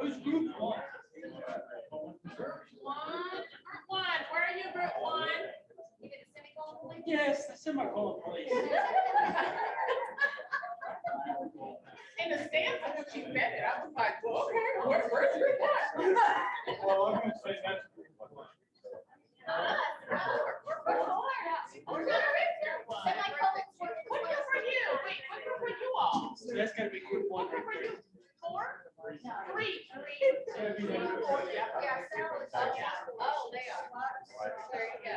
Who's group one? Group one. Where are you, group one? You get a semicolon, please? Yes, the semicolon, please. In the stance of what you said it, I was like, well, okay, where's group one? Well, I'm gonna say that's. That's gonna be group one. Four? Three. Yeah. Oh, they are. There you go.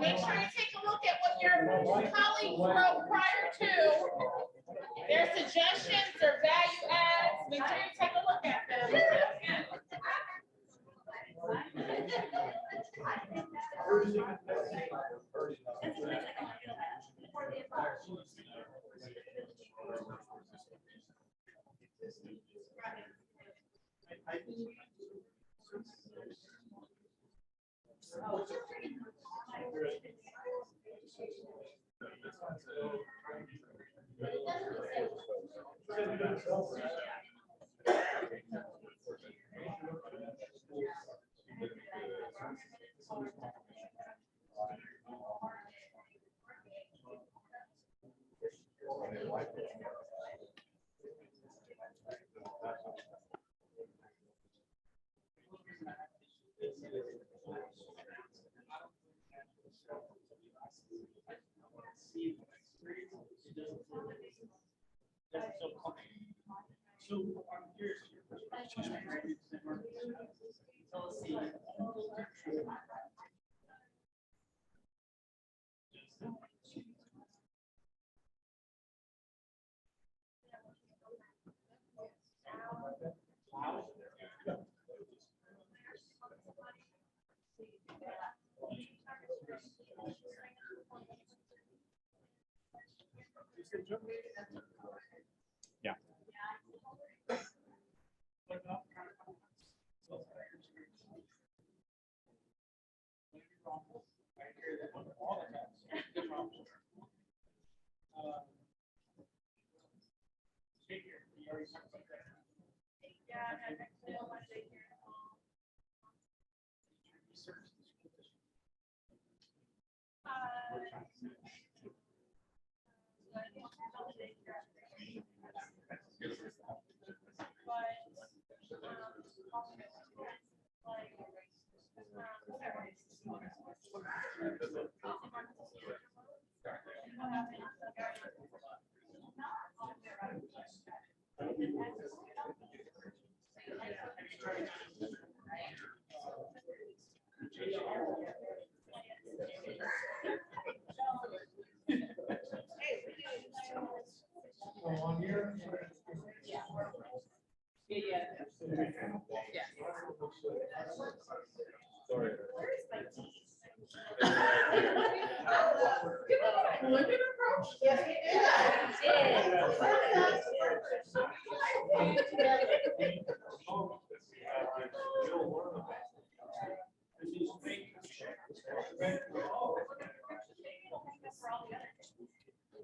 Make sure you take a look at what your colleagues wrote prior to their suggestions or value adds. Make sure you take a look at them. So I'm curious. So let's see. Yeah.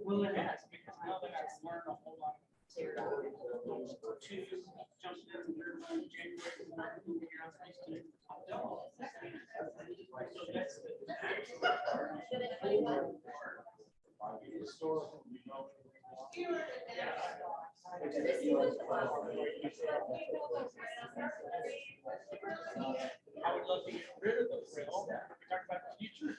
Well, it has, because now that I've learned a whole lot. Two jumped in there in January, moving around space to double. So that's I would love to get rid of those. We talked about the future.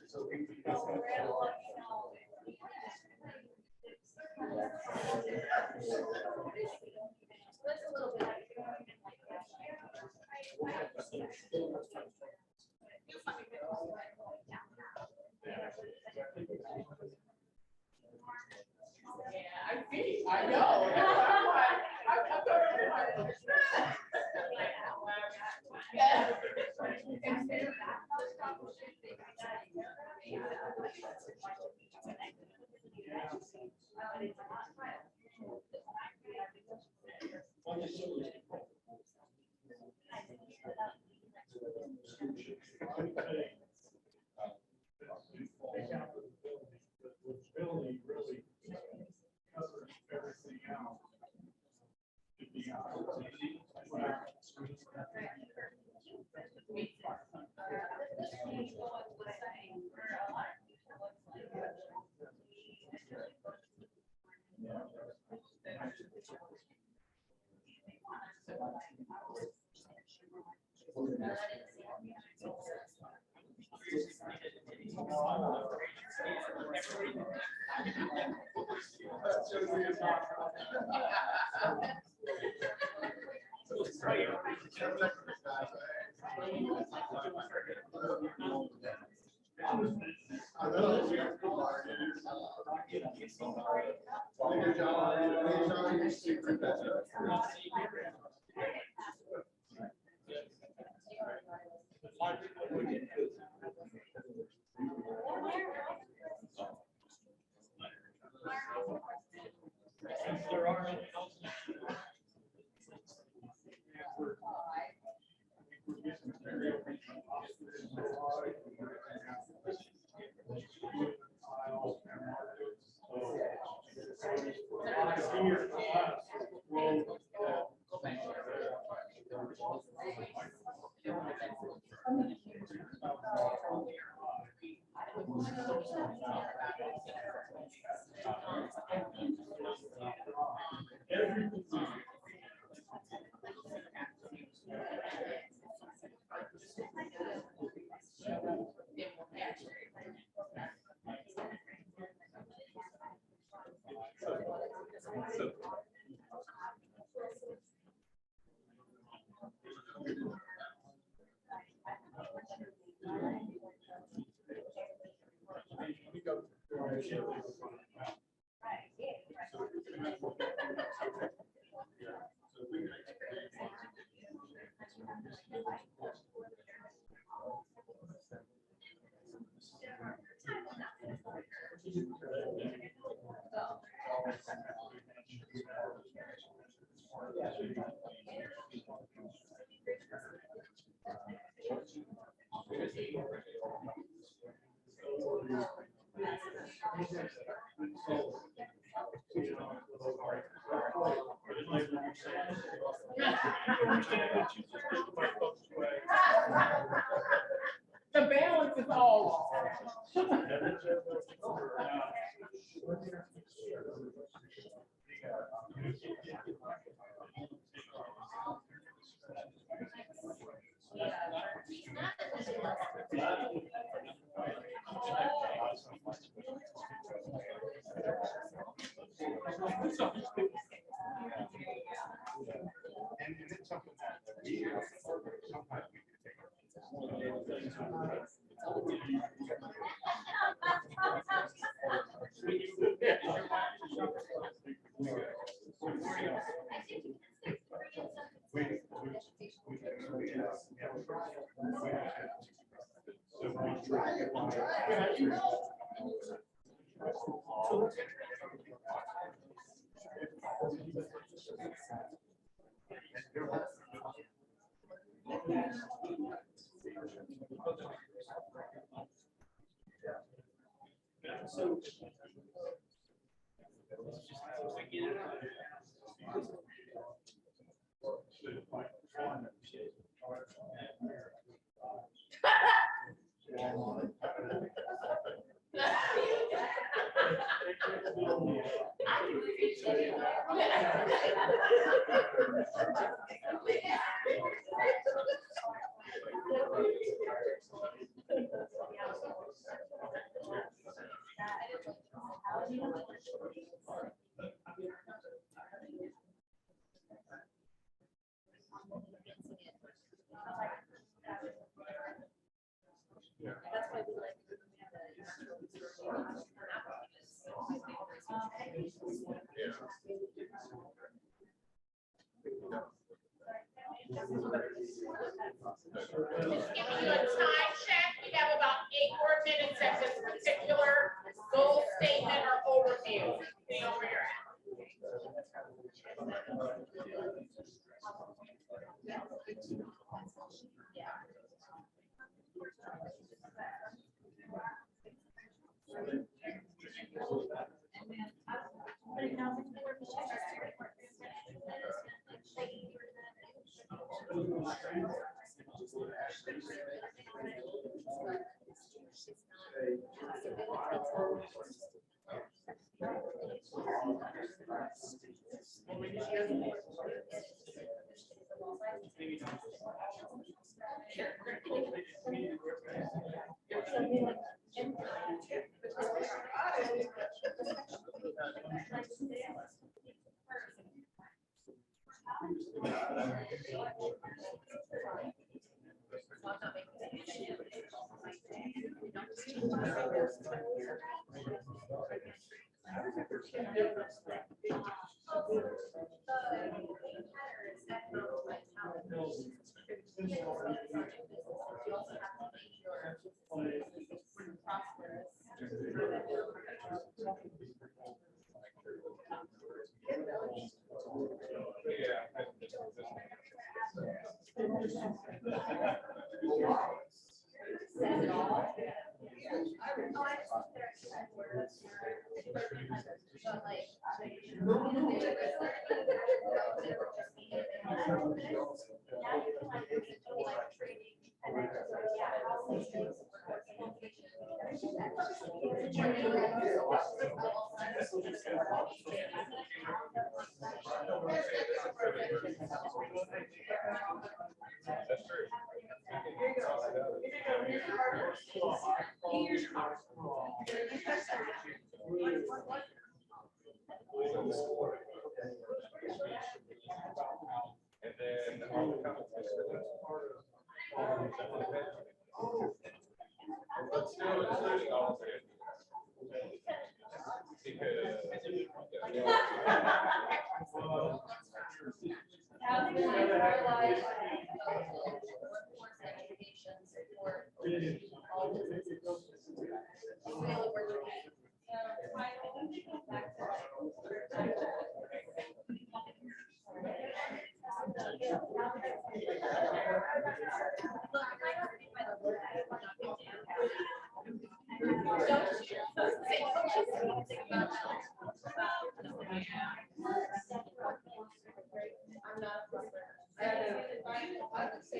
I see, I know. That's why I'm going Really, really covers everything else. all. And it's something that we, sometimes we can take. Just giving you a time check. We have about 8 more minutes at this particular goal statement or overview. See where you're at. And then all the comments. But still including all of it. Have been realized workforce education support all businesses. Really working. I'm not a plumber. I would say.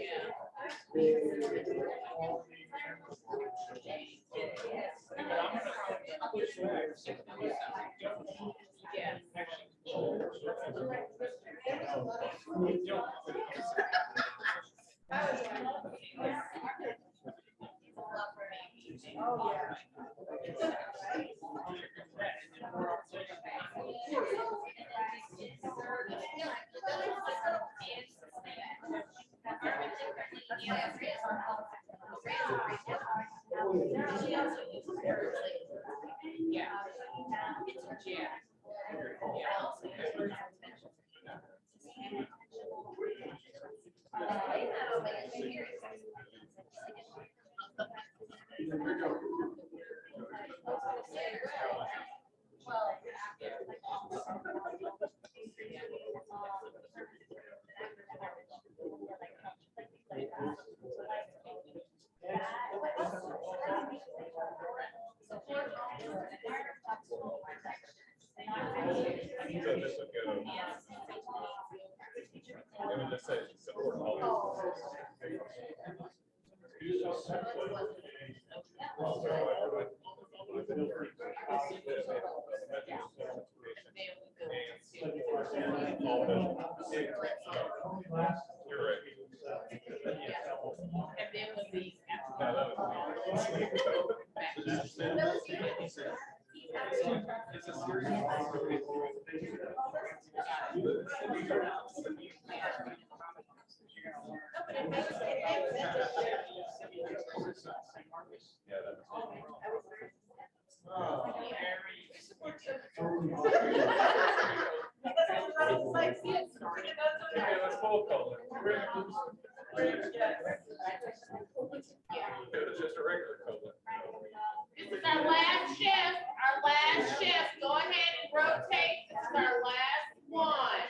This is our last shift. Our last shift. Go ahead and rotate. This is our last one.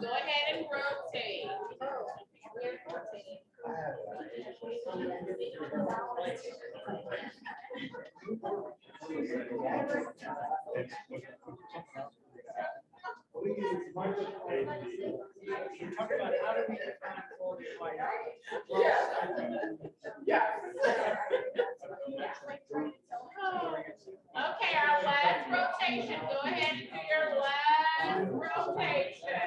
Go ahead and rotate. Talk about how do we define quality of life? Okay, our last rotation. Go ahead and do your last rotation.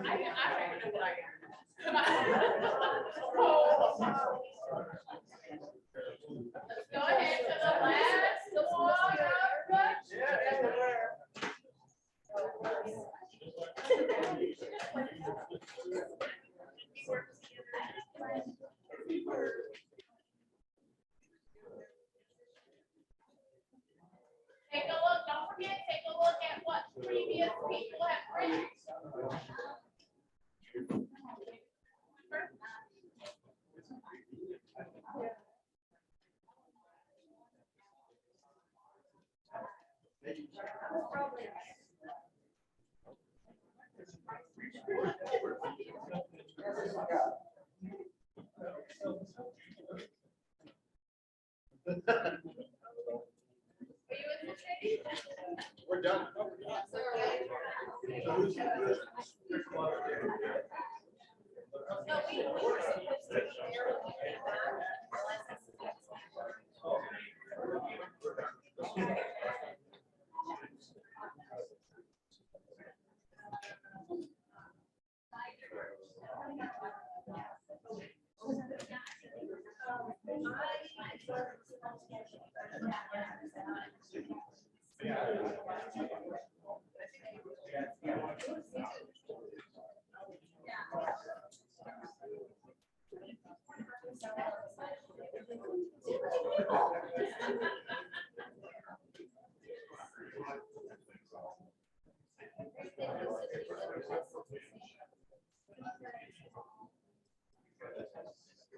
I don't even know what I am. Come on. Let's go ahead to the last one. Take a look, don't forget, take a look at what previous people have written. We're done.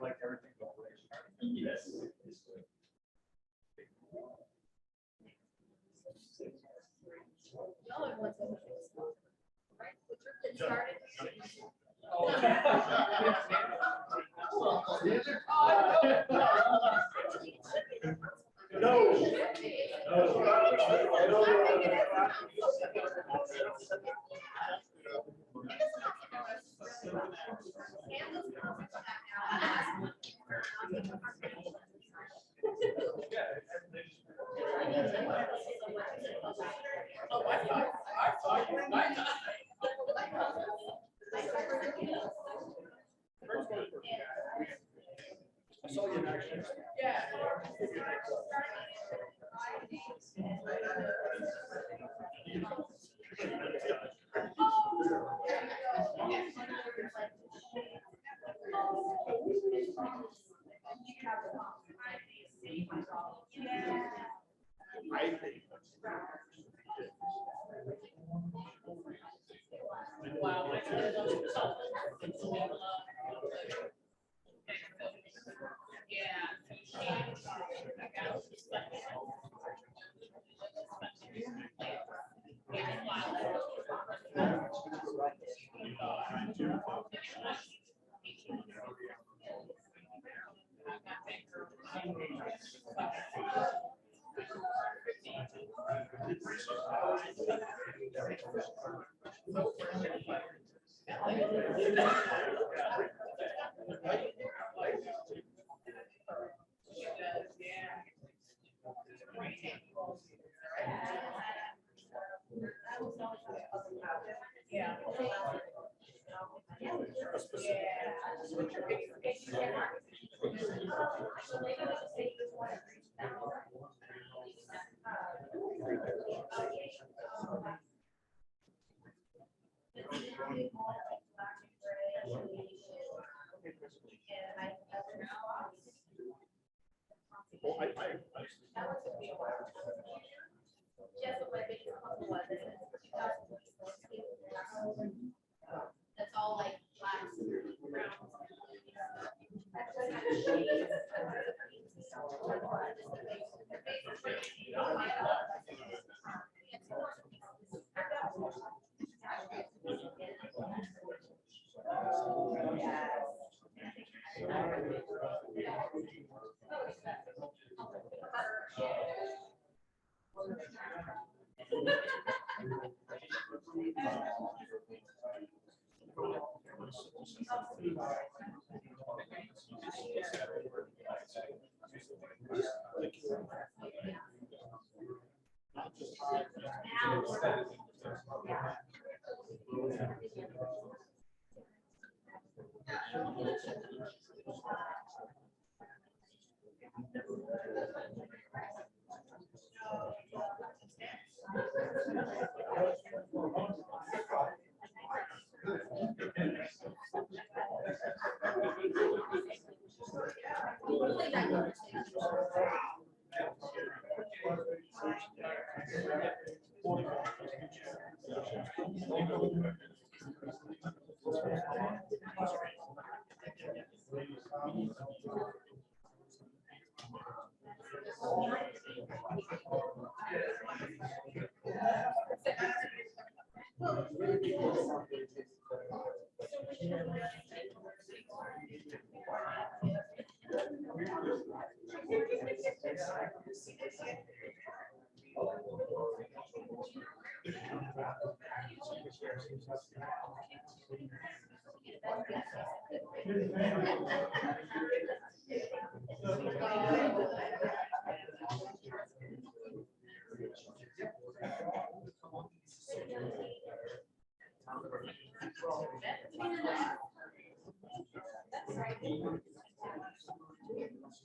Like everything. Yes. saw you in action. Yeah. I think. Wow. I could've done something. Yeah. I got Yeah. Well, I. Yes, what my biggest problem was, is in 2024, that's all like black, brown.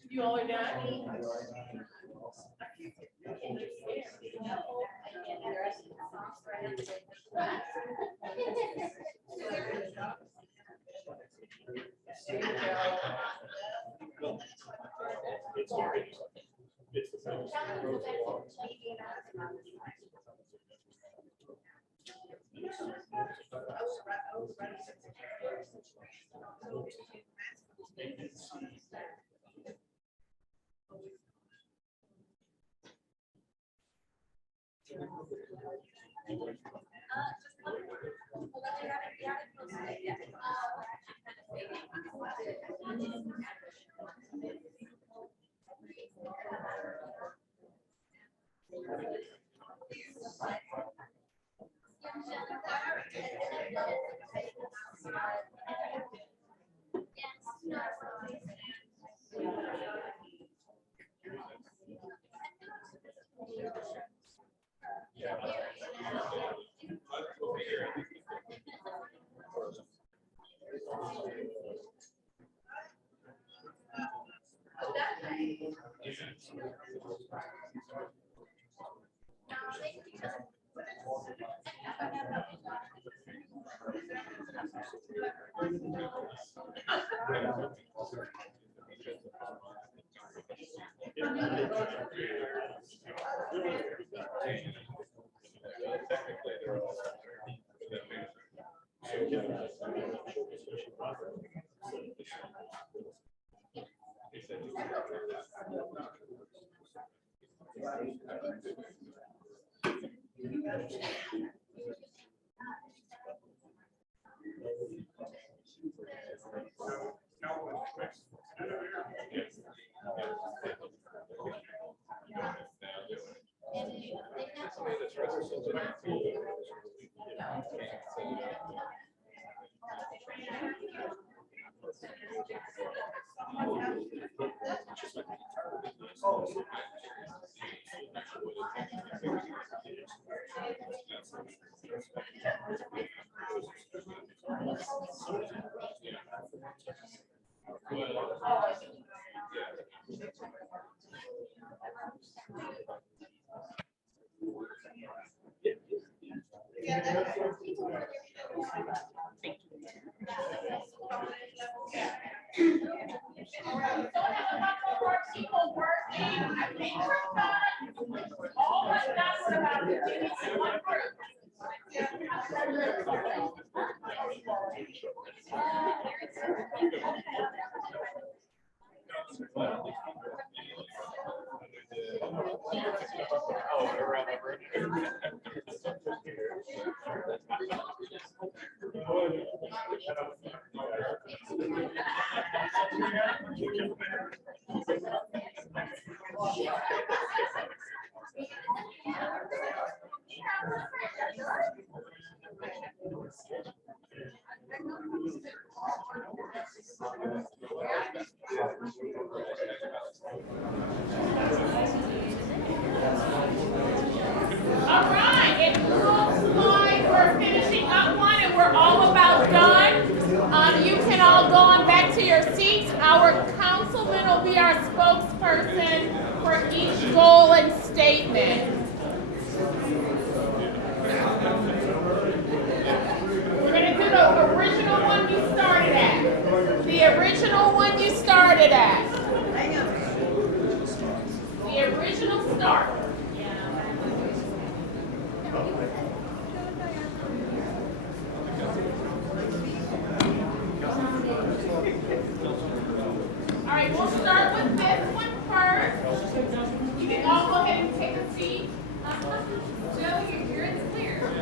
You all are done? All right, we still have a couple more people working. I think we're done. All but done for about 15 minutes in one group. All right, it looks like we're finishing up one and we're all about done. You can all go on back to your seats. Our councilman will be our spokesperson for each goal and statement. We're gonna do the original one you started at. The original one you started at. The original start. All right, we'll start with this one first. You can all go ahead and take a seat. Joe, you're in the clear. I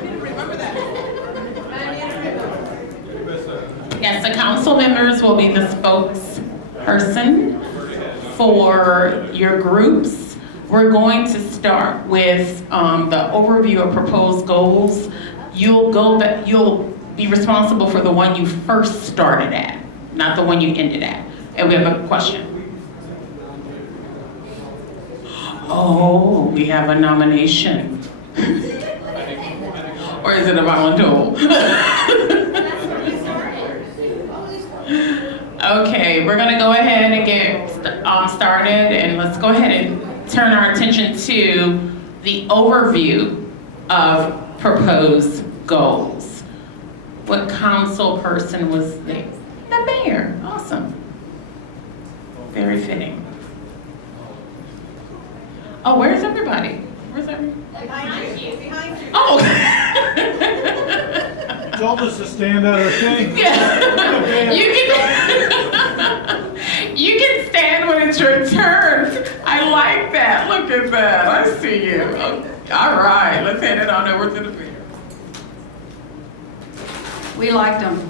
didn't remember that. Yes, the council members will be the spokesperson for your groups. We're going to start with the overview of proposed goals. You'll be responsible for the one you first started at, not the one you ended at. And we have a question. Oh, we have a nomination. Or is it a volunteer? Okay, we're gonna go ahead and get started, and let's go ahead and turn our attention to the overview of proposed goals. What council person was there? The mayor, awesome. Very fitting. Oh, where's everybody? Where's everybody? Behind you. Oh. Told us to stand at our thing. Yeah. You can stand when it's your turn. I like that. Look at that. I see you. All right, let's head it on over to the mayor. We liked them.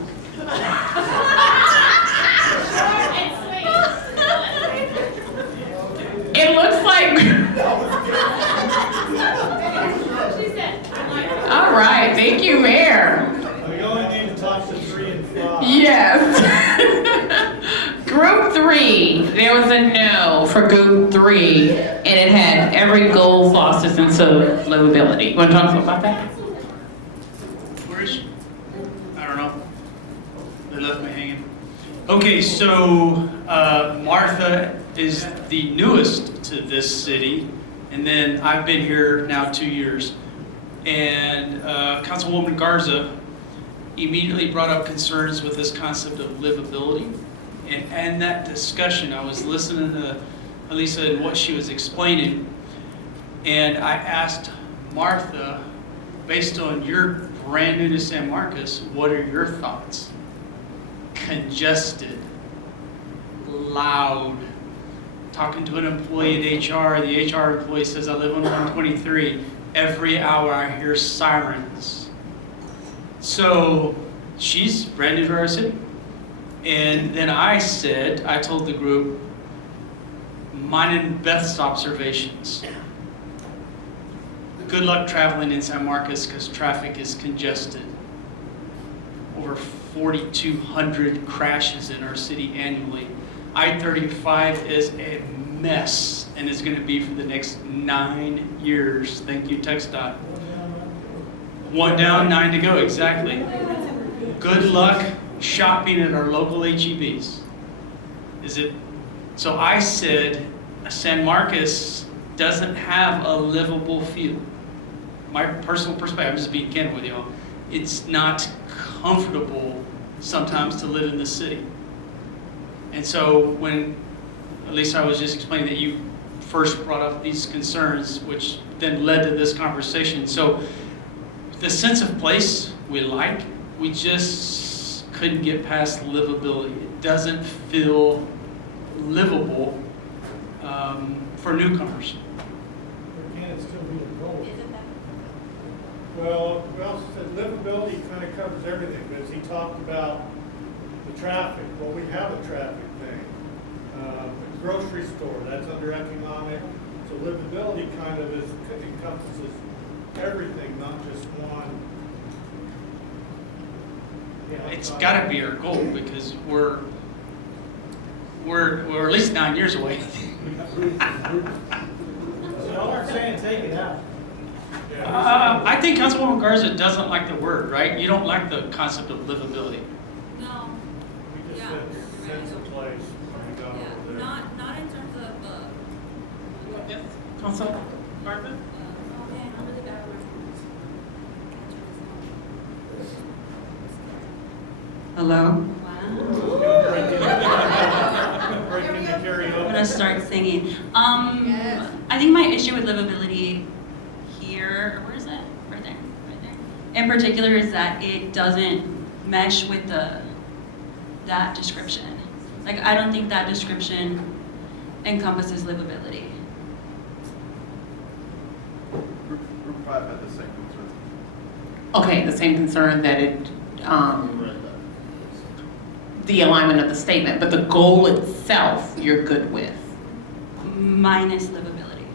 It looks like. All right, thank you, Mayor. We only need to talk to 3 and 5. Yes. Group 3, there was a no for group 3, and it had every goal fosters into livability. You want to talk about that? Where is she? I don't know. They left me hanging. Okay, so Martha is the newest to this city, and then I've been here now 2 years. And Councilwoman Garza immediately brought up concerns with this concept of livability. And that discussion, I was listening to Elisa and what she was explaining, and I asked Martha, based on your brand new to San Marcos, what are your thoughts? Congested, loud, talking to an employee at HR, the HR employee says, I live on 123, every hour I hear sirens. So she's brand new to our city. And then I told the group, mine and Beth's observations. Good luck traveling in San Marcos because traffic is congested. Over 4,200 crashes in our city annually. I-35 is a mess and is going to be for the next 9 years. Thank you, TxDOT. 1 down, 9 to go, exactly. Good luck shopping at our local HEBs. So I said, San Marcos doesn't have a livable feel. My personal perspective, I'm just being candid with y'all, it's not comfortable sometimes to live in the city. And so when, at least I was just explaining that you first brought up these concerns, which then led to this conversation. So the sense of place we like, we just couldn't get past livability. It doesn't feel livable for newcomers. Can it still be a goal? Isn't that? Well, livability kind of covers everything, because he talked about the traffic. Well, we have a traffic thing. The grocery store, that's under economic. So livability kind of encompasses everything, not just one. It's got to be our goal because we're at least 9 years away. So y'all aren't saying take it out. I think Councilwoman Garza doesn't like the word, right? You don't like the concept of livability. No, We just Yeah. said sense of place. We got yeah, over there. not in terms of, Yes, Council Martha? oh man, I'm really bad with Hello? Breaking the I'm karaoke. gonna start singing. Yes. I think my issue with livability here, where is it? Right there, right there. In particular is that it doesn't mesh with that description. Like, I don't think that description encompasses livability. Group 5 had the same concern. Okay, the same concern that it, the alignment of the statement, but the goal itself, you're good with. Minus livability.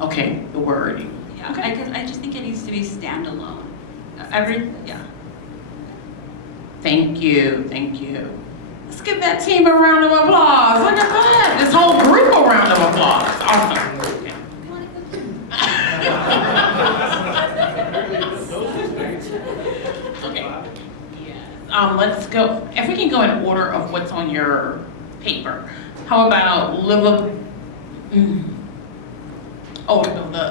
Okay, the wording. Yeah, Okay. because I just think it needs to be standalone. Yeah. Thank you, thank you. Let's give that team a round of applause. Look at that. This whole group a round of applause. Awesome. Okay. Okay. Yes. Let's go, if we can go in order of what's on your paper. How about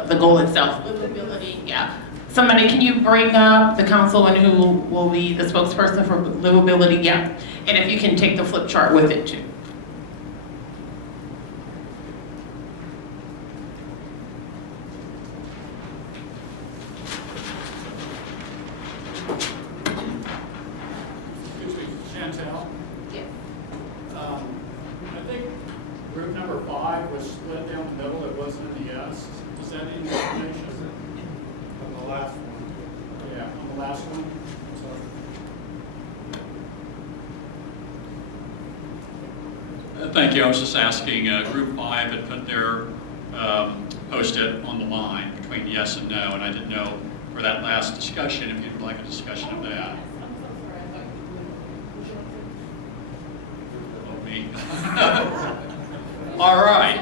the goal itself, livability, yeah. Somebody, can you bring up the councilman who will be the spokesperson for livability? Yeah. And if you can take the flip chart with it too. Chantel, Yes. I think group number 5 was split down the middle, it wasn't in the S. Is that any information? On the last one. Yeah, on the last one. Thank you. I was just asking, Group 5 had put their post-it on the line between yes and no, and I didn't know for that last discussion if you'd like a discussion of that. Oh, me. All right.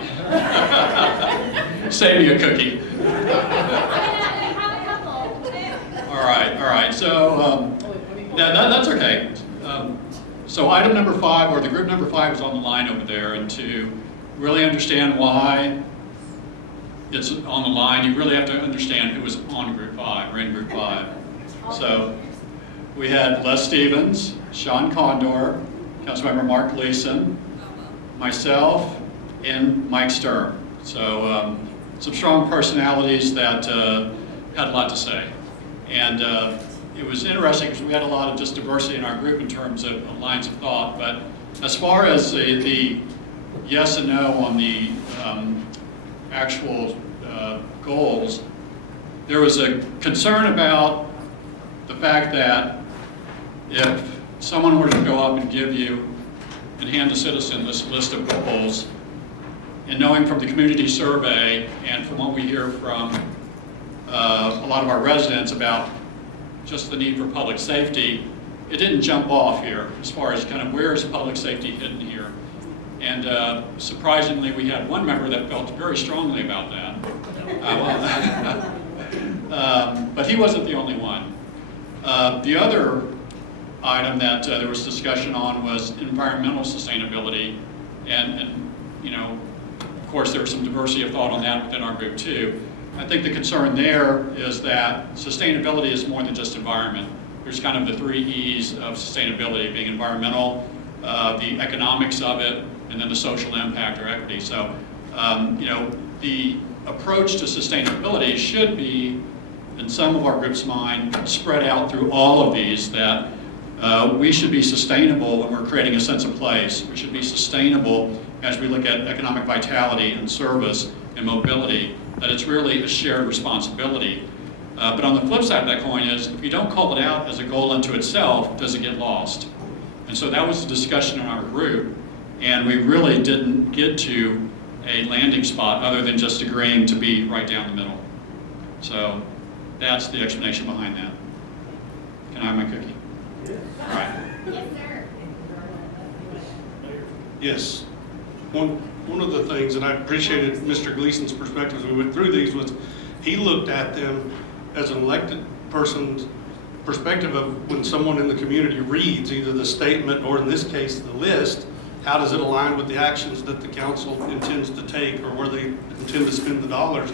Save me a cookie. All right. So that's okay. So item number 5, or the group number 5 is on the line over there, and to really understand why it's on the line, you really have to understand who was on group 5, or in group 5. So we had Les Stevens, Sean Condor, Councilmember Mark Gleason, myself, and Mike Sturm. So some strong personalities that had a lot to say. And it was interesting because we had a lot of just diversity in our group in terms of lines of thought. But as far as the yes and no on the actual goals, there was a concern about the fact that if someone were to go up and give you and hand a citizen this list of goals, and knowing from the community survey and from what we hear from a lot of our residents about just the need for public safety, it didn't jump off here as far as kind of where is public safety hidden here. And surprisingly, we had one member that felt very strongly about that. But he wasn't the only one. The other item that there was discussion on was environmental sustainability. And you know, of course, there was some diversity of thought on that within our group too. I think the concern there is that sustainability is more than just environment. There's kind of the 3 E's of sustainability, being environmental, the economics of it, and then the social impact or equity. So, you know, the approach to sustainability should be, in some of our group's mind, spread out through all of these, that we should be sustainable when we're creating a sense of place. We should be sustainable as we look at economic vitality and service and mobility, that it's really a shared responsibility. But on the flip side of that coin is, if you don't call it out as a goal unto itself, does it get lost? And so that was the discussion in our group, and we really didn't get to a landing spot other than just agreeing to be right down the middle. So that's the explanation behind that. Can I have my cookie? All right. Yes, sir. Yes. One of the things, and I appreciated Mr. Gleason's perspective as we went through these, was he looked at them as an elected person's perspective of when someone in the community reads either the statement or, in this case, the list, how does it align with the actions that the council intends to take or where they intend to spend the dollars.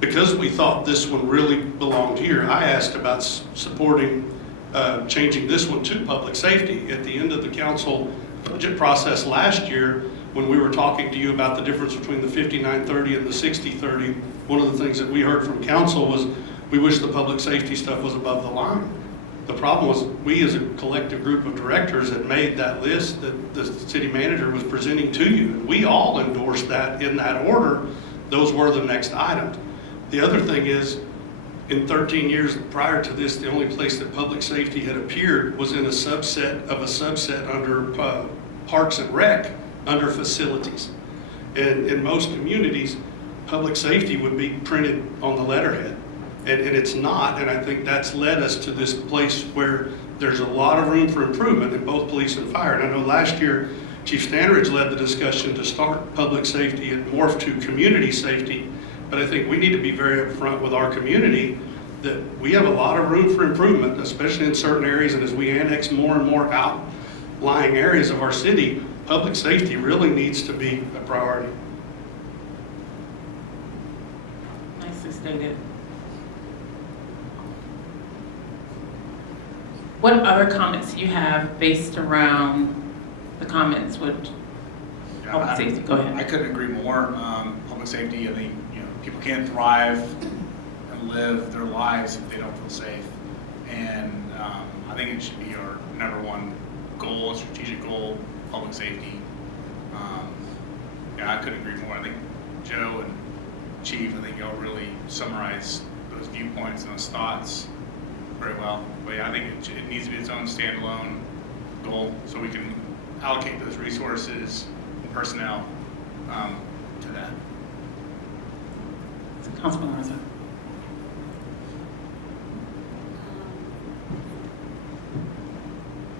Because we thought this one really belonged here, I asked about supporting changing this one to public safety. At the end of the council budget process last year, when we were talking to you about the difference between the 59-30 and the 60-30, one of the things that we heard from council was we wish the public safety stuff was above the line. The problem was we as a collective group of directors had made that list that the city manager was presenting to you. And we all endorsed that in that order. Those were the next items. The other thing is, in 13 years prior to this, the only place that public safety had appeared was in a subset of a subset under Parks and Rec, under facilities. And in most communities, public safety would be printed on the letterhead. And it's not, and I think that's led us to this place where there's a lot of room for improvement in both police and fire. And I know last year, Chief Standridge led the discussion to start public safety and morph to community safety. But I think we need to be very upfront with our community that we have a lot of room for improvement, especially in certain areas. And as we annex more and more outlying areas of our city, public safety really needs to be a priority. Nicely stated. What other comments do you have based around the comments with public safety? Go ahead. I couldn't agree more. Public safety, I think, people can't thrive and live their lives if they don't feel safe. And I think it should be our #1 goal, strategic goal, public safety. I couldn't agree more. I think Joe and Chief, I think y'all really summarized those viewpoints and those thoughts very well. But yeah, I think it needs to be its own standalone goal so we can allocate those resources and personnel to that. Councilman Garza.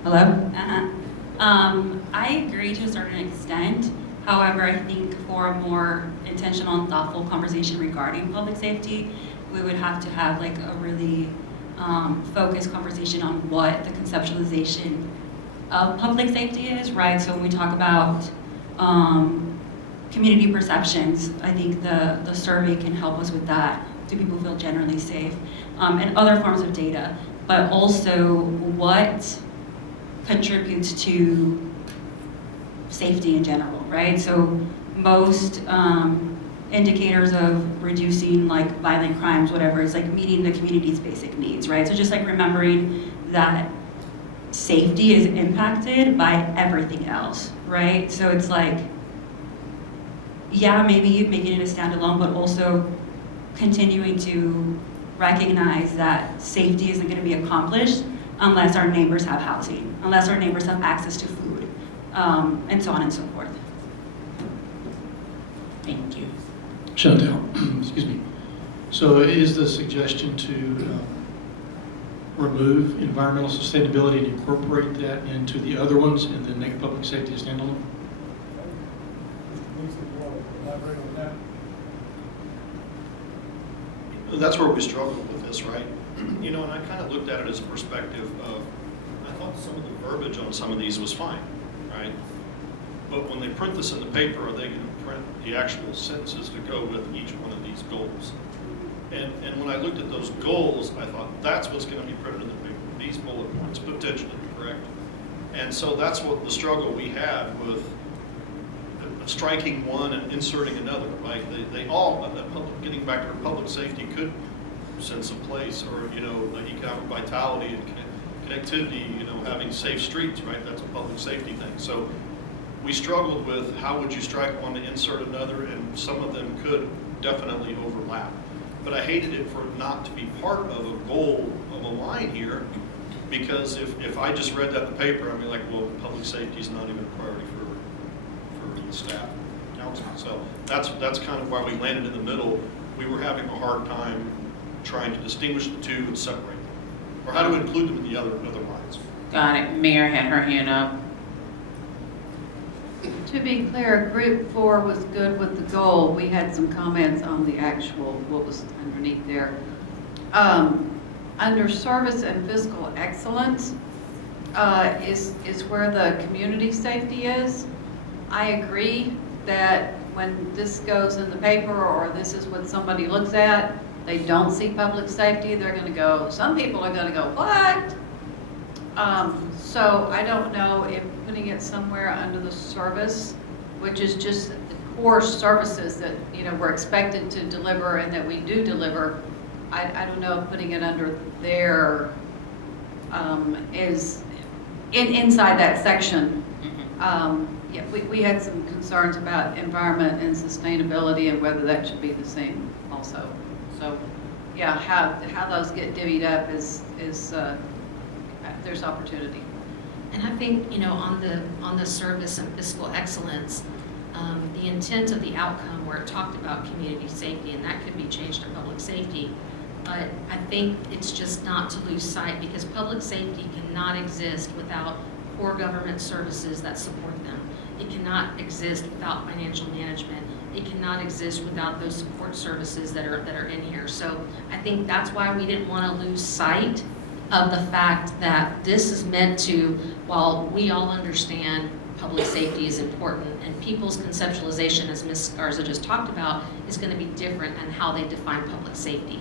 Hello? I agree to a certain extent. However, I think for a more intentional and thoughtful conversation regarding public safety, we would have to have like a really focused conversation on what the conceptualization of public safety is, right? So when we talk about community perceptions, I think the survey can help us with that. Do people feel generally safe? And other forms of data, but also what contributes to safety in general, right? So most indicators of reducing like violent crimes, whatever, is like meeting the community's basic needs, right? So just like remembering that safety is impacted by everything else, right? So it's like, yeah, maybe making it a standalone, but also continuing to recognize that safety isn't going to be accomplished unless our neighbors have housing, unless our neighbors have access to food, and so on and so forth. Thank you. Chantel, excuse me. So is the suggestion to remove environmental sustainability and incorporate that into the other ones and then make public safety a standalone? Lisa, you want to elaborate on that? That's where we struggled with this, right? You know, and I kind of looked at it as a perspective of, I thought some of the verbiage on some of these was fine, right? But when they print this in the paper, are they going to print the actual sentences to go with each one of these goals? And when I looked at those goals, I thought that's what's going to be printed in the paper, these bullet points, potentially, correct? And so that's what the struggle we had with striking one and inserting another, right? They all, getting back to public safety could sense of place, or, you know, the economic vitality and connectivity, you know, having safe streets, right? That's a public safety thing. So we struggled with how would you strike one to insert another, and some of them could definitely overlap. But I hated it for it not to be part of a goal of a line here, because if I just read that in the paper, I'd be like, well, public safety is not even a priority for the staff and council. So that's kind of why we landed in the middle. We were having a hard time trying to distinguish the two and separate them, or how to include them in the other lines. Got it. Mayor had her hand up. To be clear, group 4 was good with the goal. We had some comments on the actual, what was underneath there. Under service and fiscal excellence is where the community safety is. I agree that when this goes in the paper, or this is what somebody looks at, they don't see public safety, they're going to go, some people are going to go, what? So I don't know if putting it somewhere under the service, which is just the core services that, you know, we're expected to deliver and that we do deliver, I don't know if putting it under there is inside that section. Yeah, we had some concerns about environment and sustainability and whether that should be the same also. So yeah, how those get divvied up is there's opportunity. And I think, you know, on the service and fiscal excellence, the intent of the outcome where it talked about community safety, and that could be changed to public safety, but I think it's just not to lose sight, because public safety cannot exist without core government services that support them. It cannot exist without financial management. It cannot exist without those support services that are in here. So I think that's why we didn't want to lose sight of the fact that this is meant to, while we all understand public safety is important, and people's conceptualization, as Ms. Garza just talked about, is going to be different in how they define public safety.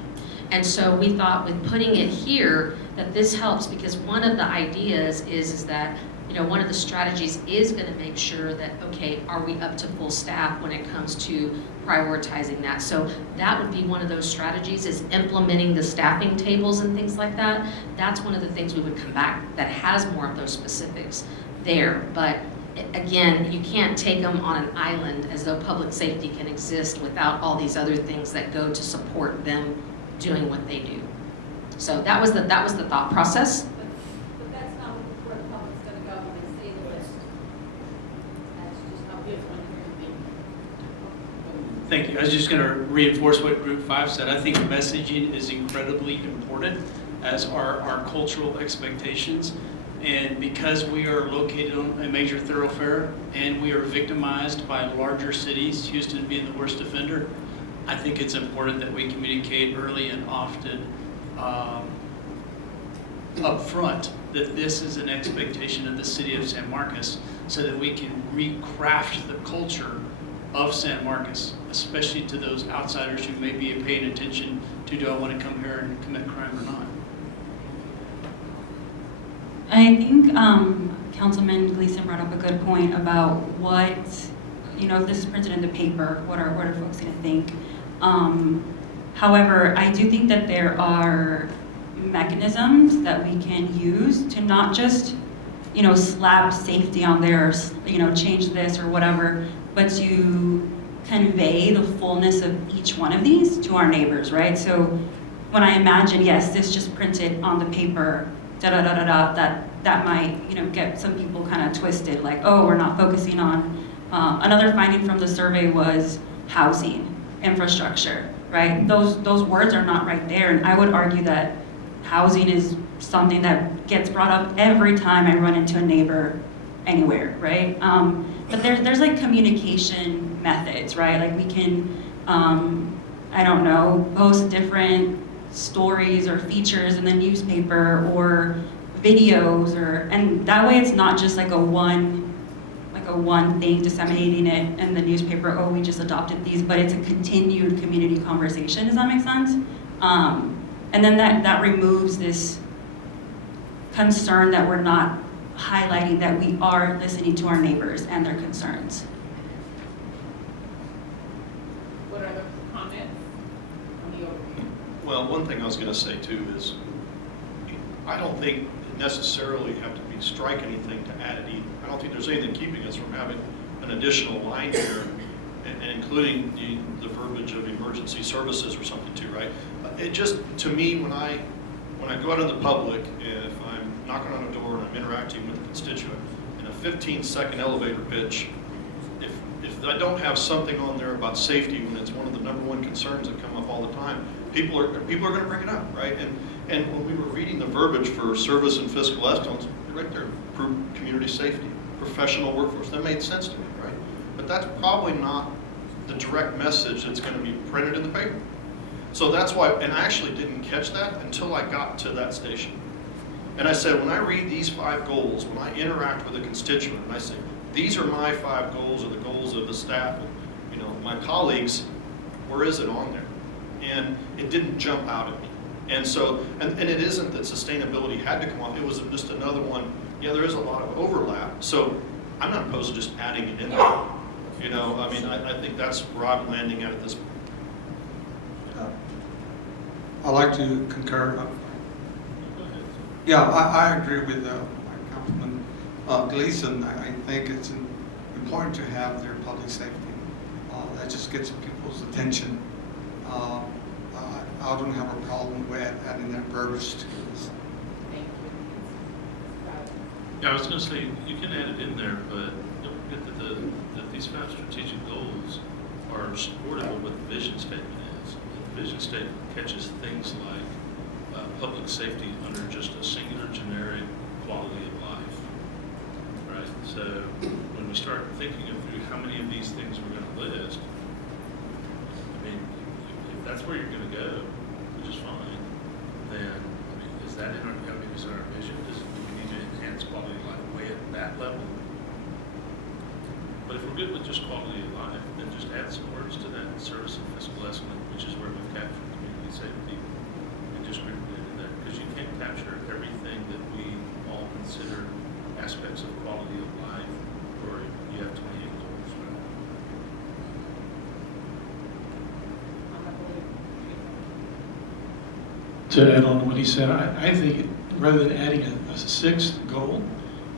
And so we thought with putting it here that this helps, because one of the ideas is that, you know, one of the strategies is going to make sure that, okay, are we up to full staff when it comes to prioritizing that? So that would be one of those strategies, is implementing the staffing tables and things like that. That's one of the things we would come back that has more of those specifics there. But again, you can't take them on an island as though public safety can exist without all these other things that go to support them doing what they do. So that was the thought process. But that's not where the public's gonna go when they see the list. That's just not good for Thank you. I was just going to reinforce what Group 5 said. I think messaging is incredibly important, as are our cultural expectations. And because we are located on a major thoroughfare and we are victimized by larger cities, Houston being the worst offender, I think it's important that we communicate early and often up front that this is an expectation of the city of San Marcos so that we can recraft the culture of San Marcos, especially to those outsiders who may be paying attention to, do I want to come here and commit crime or not? I think Councilman Gleason brought up a good point about what, if this is printed in the paper, what are folks going to think? However, I do think that there are mechanisms that we can use to not just, slap safety on there, or, change this or whatever, but to convey the fullness of each one of these to our neighbors, right? So when I imagine, yes, this just printed on the paper, that might, get some people kind of twisted, like, oh, we're not focusing on. Another finding from the survey was housing, infrastructure, right? Those words are not right there, and I would argue that housing is something that gets brought up every time I run into a neighbor anywhere, right? But there's like communication methods, right? Like we can, I don't know, post different stories or features in the newspaper or videos, and that way it's not just like a one thing disseminating it in the newspaper, oh, we just adopted these, but it's a continued community conversation. Does that make sense? And then that removes this concern that we're not highlighting that we are listening to our neighbors and their concerns. What are the comments on the overview? Well, one thing I was going to say too is, I don't think you necessarily have to strike anything to add it either. I don't think there's anything keeping us from having an additional line here, and including the verbiage of emergency services or something too, right? It just, to me, when I go out in the public, if I'm knocking on a door and I'm interacting with a constituent, in a 15-second elevator pitch, if I don't have something on there about safety, when it's one of the #1 concerns that come up all the time, people are going to bring it up, right? And when we were reading the verbiage for service and fiscal excellence, right there, community safety, professional workforce, that made sense to me, right? But that's probably not the direct message that's going to be printed in the paper. So that's why, and I actually didn't catch that until I got to that station. And I said, when I read these 5 goals, when I interact with a constituent, and I say, these are my 5 goals or the goals of the staff, and, my colleagues, where is it on there? And it didn't jump out at me. And so, and it isn't that sustainability had to come off, it was just another one, there is a lot of overlap. So I'm not opposed to just adding it in there. I think that's where I'm landing at this point. I'd like to concur. Yeah, I agree with my Councilman Gleason. I think it's important to have their public safety. That just gets people's attention. I don't have a problem with adding that verbiage to this. Yeah, I was going to say, you can add it in there, but don't forget that these 5 strategic goals are supportive of what the vision statement is. The vision statement catches things like public safety under just a singular generic quality of life, right? So when we start thinking through how many of these things we're going to list, if that's where you're going to go, which is fine, then is that in our, is our vision? Do we need to enhance quality of life way at that level? But if we're good with just quality of life, then just add some words to that, service and fiscal excellence, which is where we've captured community safety, and just group it into there. Because you can't capture everything that we all consider aspects of quality of life, or you have 28 goals, right? To add on to what he said, I think rather than adding a 6th goal,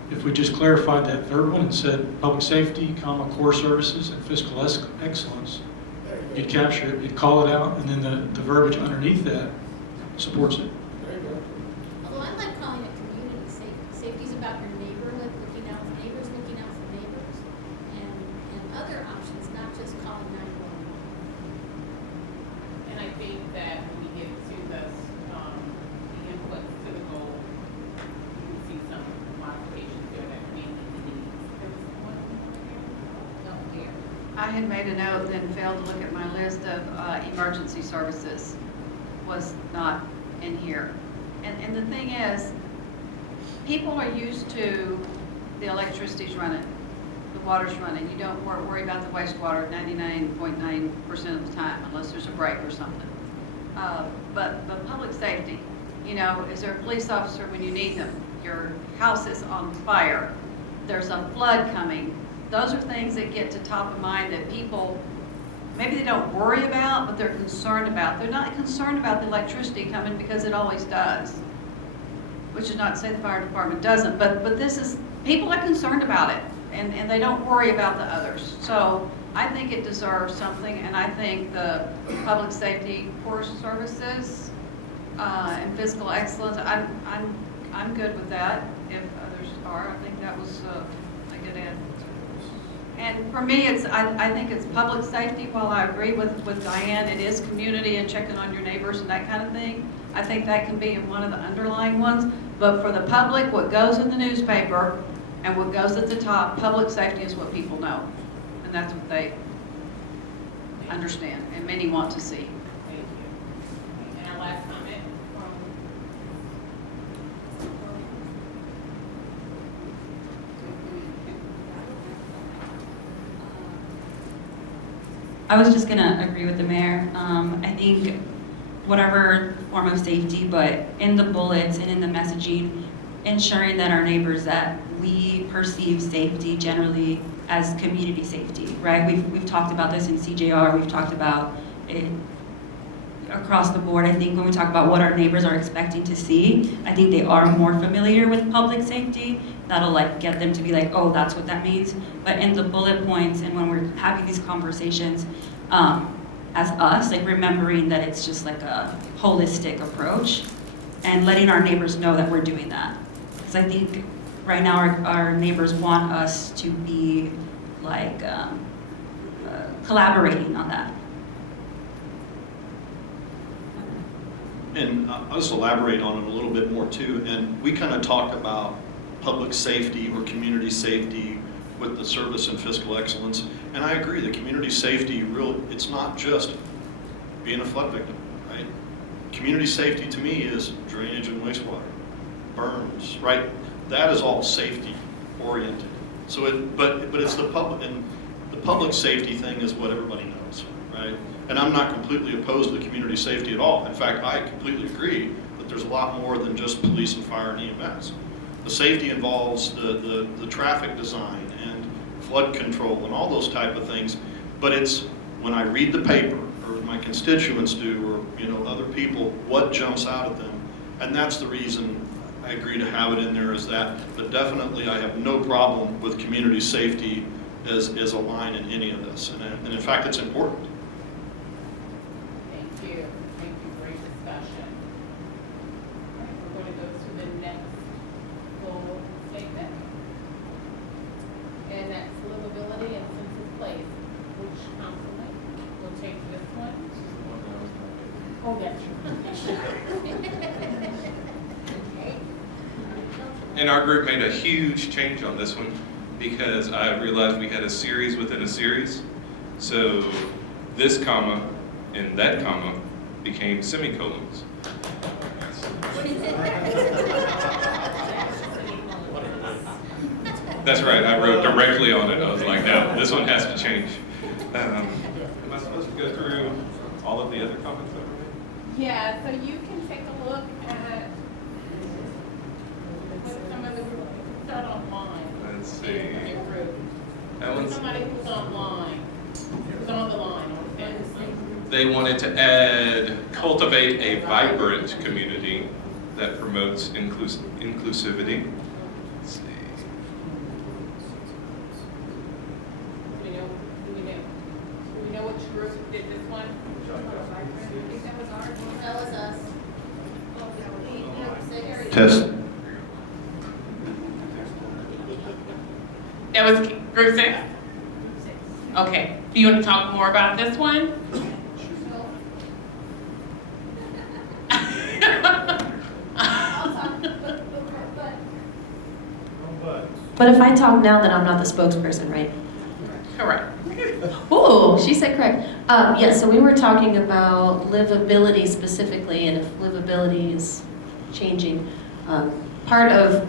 if we just clarified that 3rd one and said public safety, core services, and fiscal excellence, you'd capture it, you'd call it out, and then the verbiage underneath that supports it. Although I like calling it community safety. Safety is about your neighborhood, looking out for neighbors, looking out for neighbors, and other options, not just calling 911. And I think that when we get to the input to the goal, you can see some modifications there that may need. There was one here. I had made a note, then failed to look at my list of emergency services was not in here. And the thing is, people are used to the electricity's running, the water's running. You don't worry about the wastewater 99.9% of the time unless there's a break or something. But public safety, you know, is there a police officer when you need them? Your house is on fire. There's a flood coming. Those are things that get to top of mind that people, maybe they don't worry about, but they're concerned about. They're not concerned about the electricity coming because it always does. Which is not to say the fire department doesn't, but this is, people are concerned about it, and they don't worry about the others. So I think it deserves something, and I think the public safety core services and fiscal excellence, I'm good with that. If others are, I think that was a good add. And for me, I think it's public safety. While I agree with Diane, it is community and checking on your neighbors and that kind of thing. I think that can be in one of the underlying ones. But for the public, what goes in the newspaper and what goes at the top, public safety is what people know. And that's what they understand and many want to see. Thank you. And our last comment from I was just gonna agree with the mayor. I think whatever form of safety, but in the bullets and in the messaging, ensuring that our neighbors, that we perceive safety generally as community safety, right? We've talked about this in CJR, we've talked about it across the board. I think when we talk about what our neighbors are expecting to see, I think they are more familiar with public safety. That'll like get them to be like, oh, that's what that means. But in the bullet points and when we're having these conversations, as us, like remembering that it's just like a holistic approach and letting our neighbors know that we're doing that. Because I think right now our neighbors want us to be like collaborating on that. And I'll just elaborate on it a little bit more too. And we kind of talk about public safety or community safety with the service and fiscal excellence. And I agree, the community safety, it's not just being a flood victim, right? Community safety to me is drainage and wastewater, burns, right? That is all safety oriented. So but it's the public, and the public safety thing is what everybody knows, right? And I'm not completely opposed to community safety at all. In fact, I completely agree that there's a lot more than just police and fire and EMS. The safety involves the traffic design and flood control and all those type of things. But it's when I read the paper, or my constituents do, or other people, what jumps out at them. And that's the reason I agree to have it in there is that. But definitely I have no problem with community safety as a line in any of this. And in fact, it's important. Thank you. Thank you. Great discussion. All right, we're going to go to the next full statement. And that's livability and sense of place. Which councilman will take this one? Oh, that's And our group made a huge change on this one because I realized we had a series within a series. So this comma and that comma became semicolons. That's right, I wrote directly on it. I was like, no, this one has to change. Am I supposed to go through all of the other comments that were made? Yeah, so you can take a look at some of the group. Start online. Let's see. Group. Somebody who's online, who's on the line, on the fence. They wanted to add, cultivate a vibrant community that promotes inclusivity. Let's see. Do we know which group did this one? I think that was ours. That was us. Test. That was group 6? Okay. Do you want to talk more about this one? But if I talk now, then I'm not the spokesperson, right? Correct. Oh, she said correct. Yes, so we were talking about livability specifically, and if livability is changing. Part of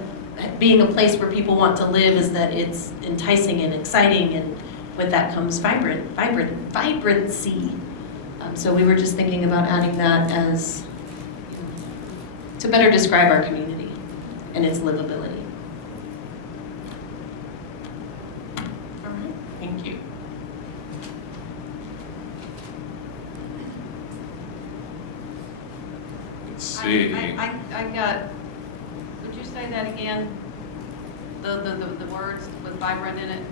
being a place where people want to live is that it's enticing and exciting, and with that comes vibrancy. So we were just thinking about adding that as, to better describe our community and its livability. All right, thank you. Let's see. I got, would you say that again? The words with vibrant in it?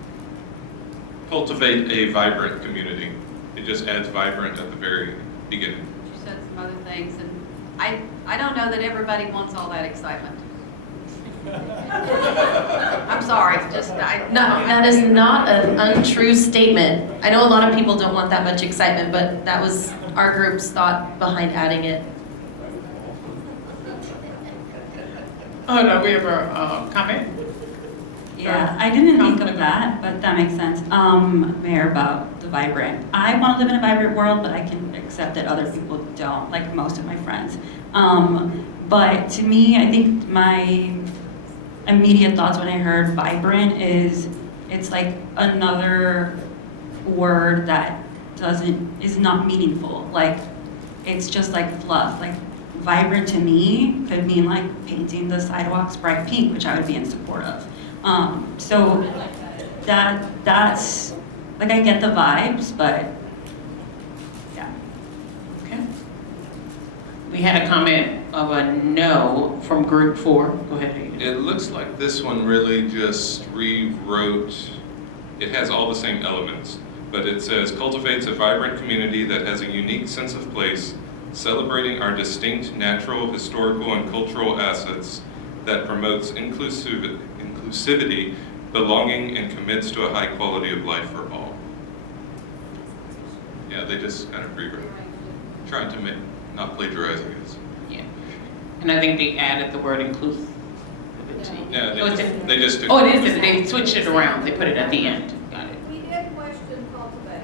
Cultivate a vibrant community. It just adds vibrant at the very beginning. You said some other things, and I don't know that everybody wants all that excitement. I'm sorry, just, No, that is not an untrue statement. I know a lot of people don't want that much excitement, but that was our group's thought behind adding it. Oh, no, we have a comment? Yeah, I didn't think of that, but that makes sense. Mayor, about the vibrant. I want to live in a vibrant world, but I can accept that other people don't, like most of my friends. But to me, I think my immediate thoughts when I heard vibrant is it's like another word that is not meaningful. Like, it's just like fluff. Like, vibrant to me could mean like painting the sidewalks bright pink, which I would be in support of. So that's like, I get the vibes, but yeah. Okay. We had a comment of a no from group 4. Go ahead, Hayden. It looks like this one really just rewrote, it has all the same elements, but it says cultivates a vibrant community that has a unique sense of place, celebrating our distinct natural, historical, and cultural assets, that promotes inclusivity, belonging, and commits to a high quality of life for all. Yeah, they just kind of rewrote, trying to not plagiarize, I guess. Yeah. And I think they added the word inclusivity. Yeah, Oh, it's they just. Oh, it is. They switched it around. They put it at the end. Got it. We did question cultivate.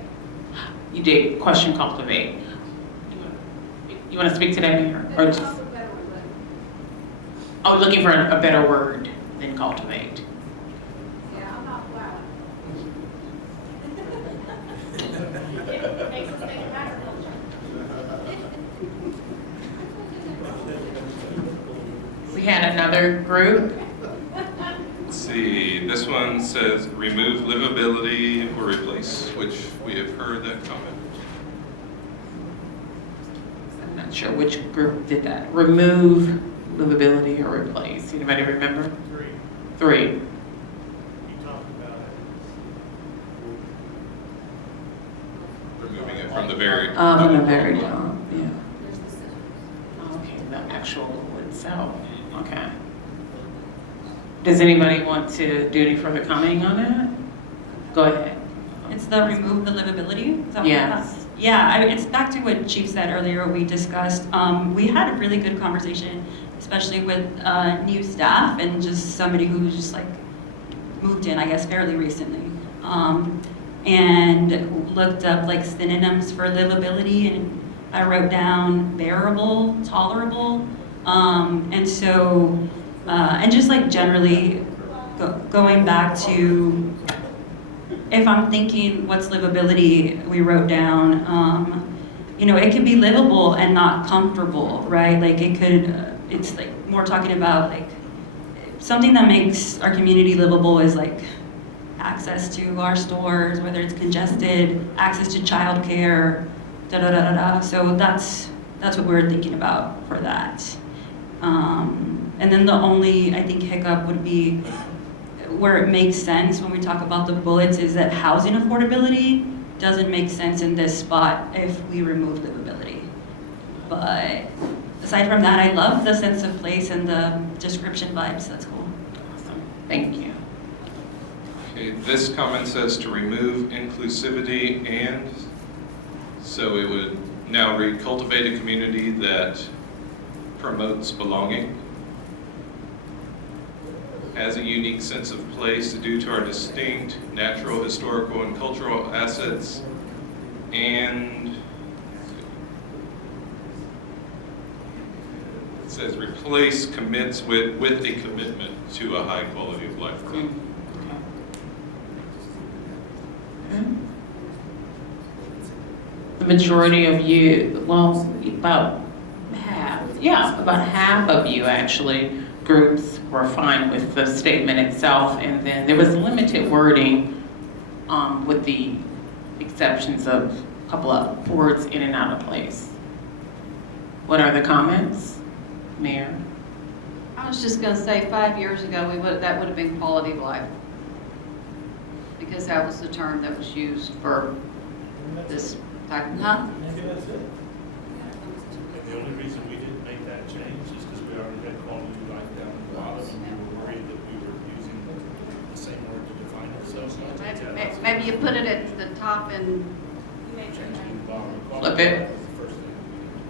You did question cultivate. You want to speak to that, Mayor? Or just, oh, looking for a better word than cultivate. Yeah, I'm not well. Makes us think of agriculture. We had another group. Let's see, this one says remove livability or replace, which we have heard that comment. I'm not sure which group did that. Remove livability or replace. Anybody remember? 3. He talked about it. Removing it from the very. From the very top, yeah. Okay, the actual goal itself. Okay. Does anybody want to do any further commenting on that? Go ahead. It's the remove the livability? Is that what Yes. that's- Yeah, it's back to what Chief said earlier, we discussed. We had a really good conversation, especially with new staff and just somebody who was just like moved in, I guess, fairly recently. And looked up like synonyms for livability, and I wrote down bearable, tolerable. And so, and just like generally going back to, if I'm thinking what's livability, we wrote down, you know, it could be livable and not comfortable, right? Like it could, it's like more talking about like something that makes our community livable is like access to our stores, whether it's congested, access to childcare, da da da da da. So that's what we're thinking about for that. And then the only, I think, hiccup would be where it makes sense when we talk about the bullets is that housing affordability doesn't make sense in this spot if we remove livability. But aside from that, I love the sense of place and the description vibes. That's cool. Awesome. Thank you. Okay, this comment says to remove inclusivity, and so it would now read cultivate a community that promotes belonging, has a unique sense of place due to our distinct natural, historical, and cultural assets, and let's says replace commits with a commitment to a high quality of life. The majority of you, well, about half of you actually, groups were fine with the statement itself, and then there was limited wording with the exceptions of a couple of words in and out of place. What are the comments, Mayor? I was just gonna say, 5 years ago, that would have been quality of life. Because that was the term that was used for this type, huh? Maybe that's it. And the only reason we didn't make that change is because we already had quality of life down at the bottom, and we were worried that we were using the same word to define ourselves. Maybe you put it at the top and, Flip it.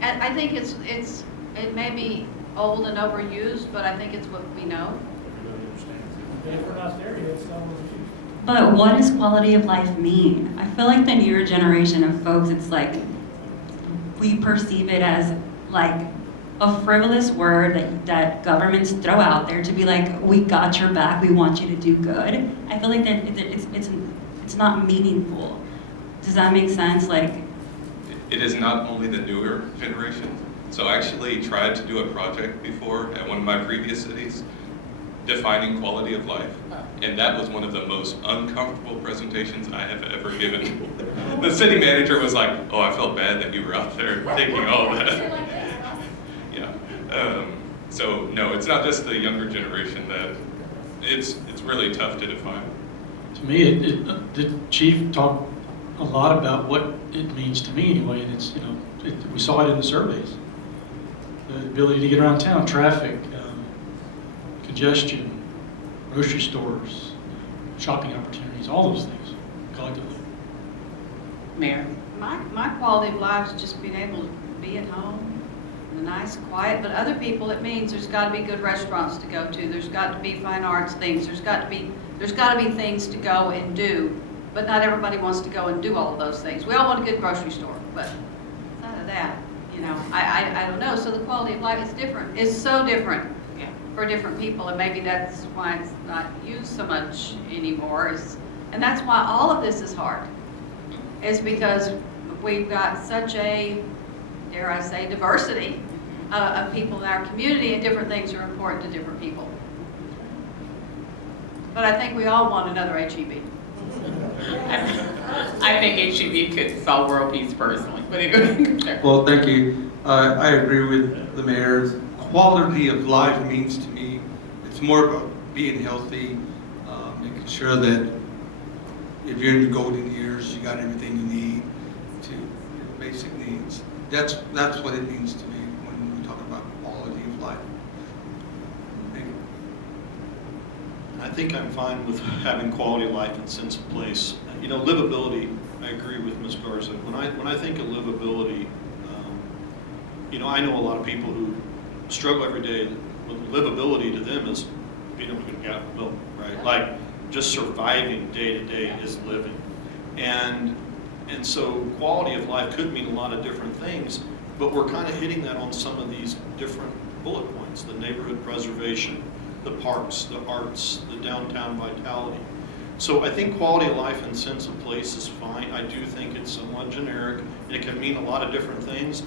and I think it may be old and overused, but I think it's what we know. Everybody understands it. If we're not there yet, it's not overused. But what does quality of life mean? I feel like the newer generation of folks, it's like we perceive it as like a frivolous word that governments throw out there to be like, we got your back, we want you to do good. I feel like that it's not meaningful. Does that make sense? Like, It is not only the newer generation. So I actually tried to do a project before at one of my previous cities, defining quality of life. And that was one of the most uncomfortable presentations I have ever given. The city manager was like, oh, I felt bad that you were out there thinking all that. Yeah. So no, it's not just the younger generation that it's really tough to define. To me, the chief talked a lot about what it means to me anyway, and it's, we saw it in the surveys. The ability to get around town, traffic, congestion, grocery stores, shopping opportunities, all those things collectively. Mayor? My quality of life is just being able to be at home, in a nice, quiet, but other people, it means there's got to be good restaurants to go to, there's got to be fine arts things, there's got to be things to go and do, but not everybody wants to go and do all of those things. We all want a good grocery store, but none of that, I don't know. So the quality of life is different. It's so different for different people, and maybe that's why it's not used so much anymore. And that's why all of this is hard. Is because we've got such a, dare I say, diversity of people in our community, and different things are important to different people. But I think we all want another HEB. I think HEB could solve world peace personally, but anyway. Well, thank you. I agree with the mayor. Quality of life means to me, it's more about being healthy, making sure that if you're in your golden years, you got everything you need to your basic needs. That's what it means to me when we talk about quality of life. Thank you. I think I'm fine with having quality of life and sense of place. Livability, I agree with Ms. Garza. When I think of livability, I know a lot of people who struggle every day with livability. To them is being able to get out of the building, right? Like just surviving day to day is living. And so quality of life could mean a lot of different things, but we're kind of hitting that on some of these different bullet points: the neighborhood preservation, the parks, the arts, the downtown vitality. So I think quality of life and sense of place is fine. I do think it's somewhat generic, and it can mean a lot of different things,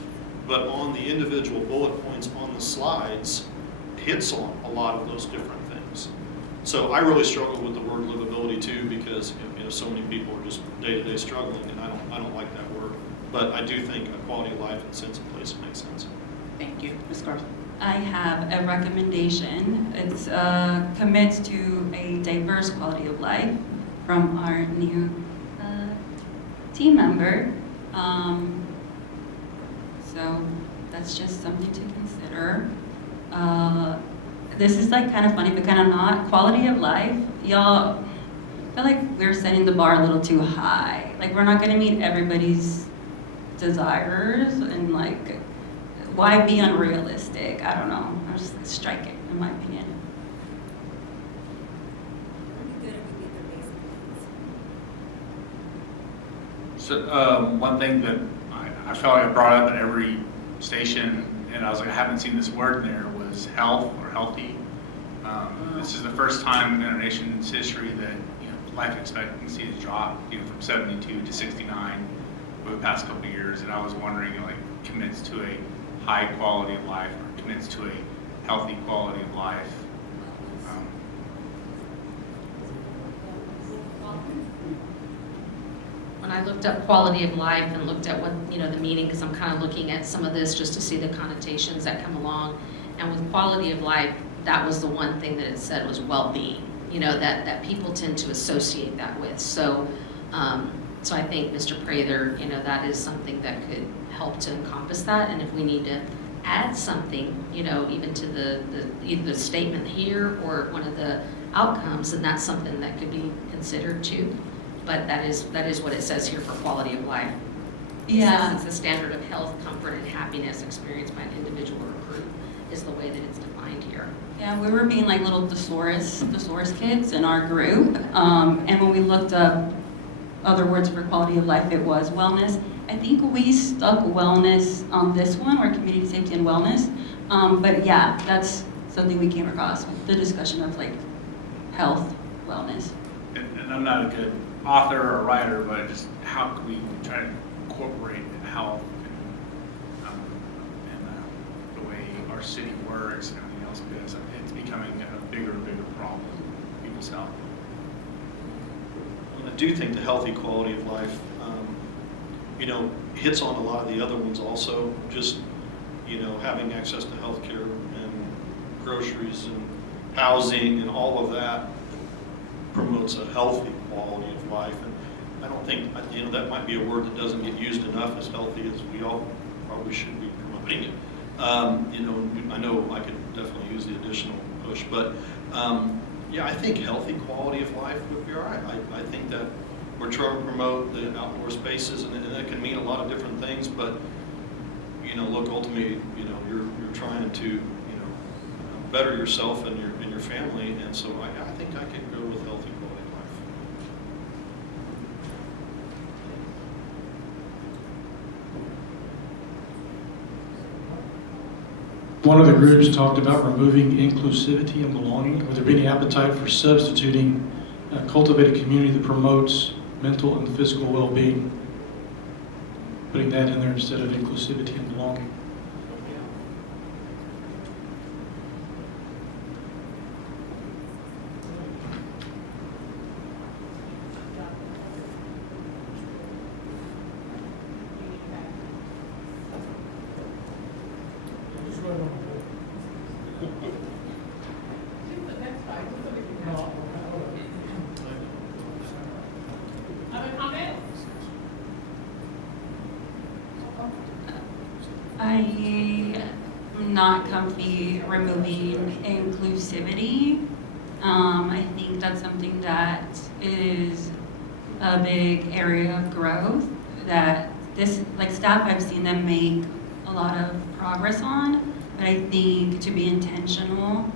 but on the individual bullet points on the slides, hits on a lot of those different things. So I really struggle with the word livability too, because so many people are just day-to-day struggling, and I don't like that word. But I do think a quality of life and sense of place makes sense. Thank you. Ms. Garza? I have a recommendation. It's commit to a diverse quality of life from our new team member. So that's just something to consider. This is like kind of funny, but kind of not. Quality of life, y'all, I feel like we're setting the bar a little too high. Like we're not gonna meet everybody's desires, and like, why be unrealistic? I don't know. I'm just strike it, in my opinion. So one thing that I felt like I brought up at every station, and I was like, I haven't seen this word in there, was health or healthy. This is the first time in our nation's history that life expectancy has dropped from 72 to 69 over the past couple of years, and I was wondering commits to a high quality of life or commits to a healthy quality of life. When I looked up quality of life and looked at what, the meaning, because I'm kind of looking at some of this just to see the connotations that come along. And with quality of life, that was the one thing that it said was well-being, that people tend to associate that with. So, so I think, Mr. Prather, that is something that could help to encompass that. And if we need to add something, even to either the statement here or one of the outcomes, then that's something that could be considered too. But that is what it says here for quality of life. Yeah. It's the standard of health, comfort, and happiness experienced by an individual or group is the way that it's defined here. Yeah, we were being like little thesaurus kids in our group. And when we looked up other words for quality of life, it was wellness. I think we stuck wellness on this one, or community safety and wellness. But yeah, that's something we came across with the discussion of health, wellness. And I'm not a good author or writer, but just how can we try to incorporate health and the way our city works and everything else, because it's becoming a bigger and bigger problem, people's health. I do think the healthy quality of life, hits on a lot of the other ones also. Just, having access to healthcare and groceries and housing and all of that promotes a healthy quality of life. And I don't think, that might be a word that doesn't get used enough, as healthy as we all probably should be promoting it. I know I could definitely use the additional push, but yeah, I think healthy quality of life would be all right. I think that we're trying to promote the outdoor spaces, and that can mean a lot of different things, but look, ultimately, you're trying to, better yourself and your family, and so I think I could go with healthy quality of life. One of the groups talked about removing inclusivity and belonging. Would there be any appetite for substituting cultivate a community that promotes mental and physical well-being? Putting that in there instead of inclusivity and belonging. Other comments? I'm not comfy removing inclusivity. I think that's something that is a big area of growth that staff, I've seen them make a lot of progress on, but I think to be intentional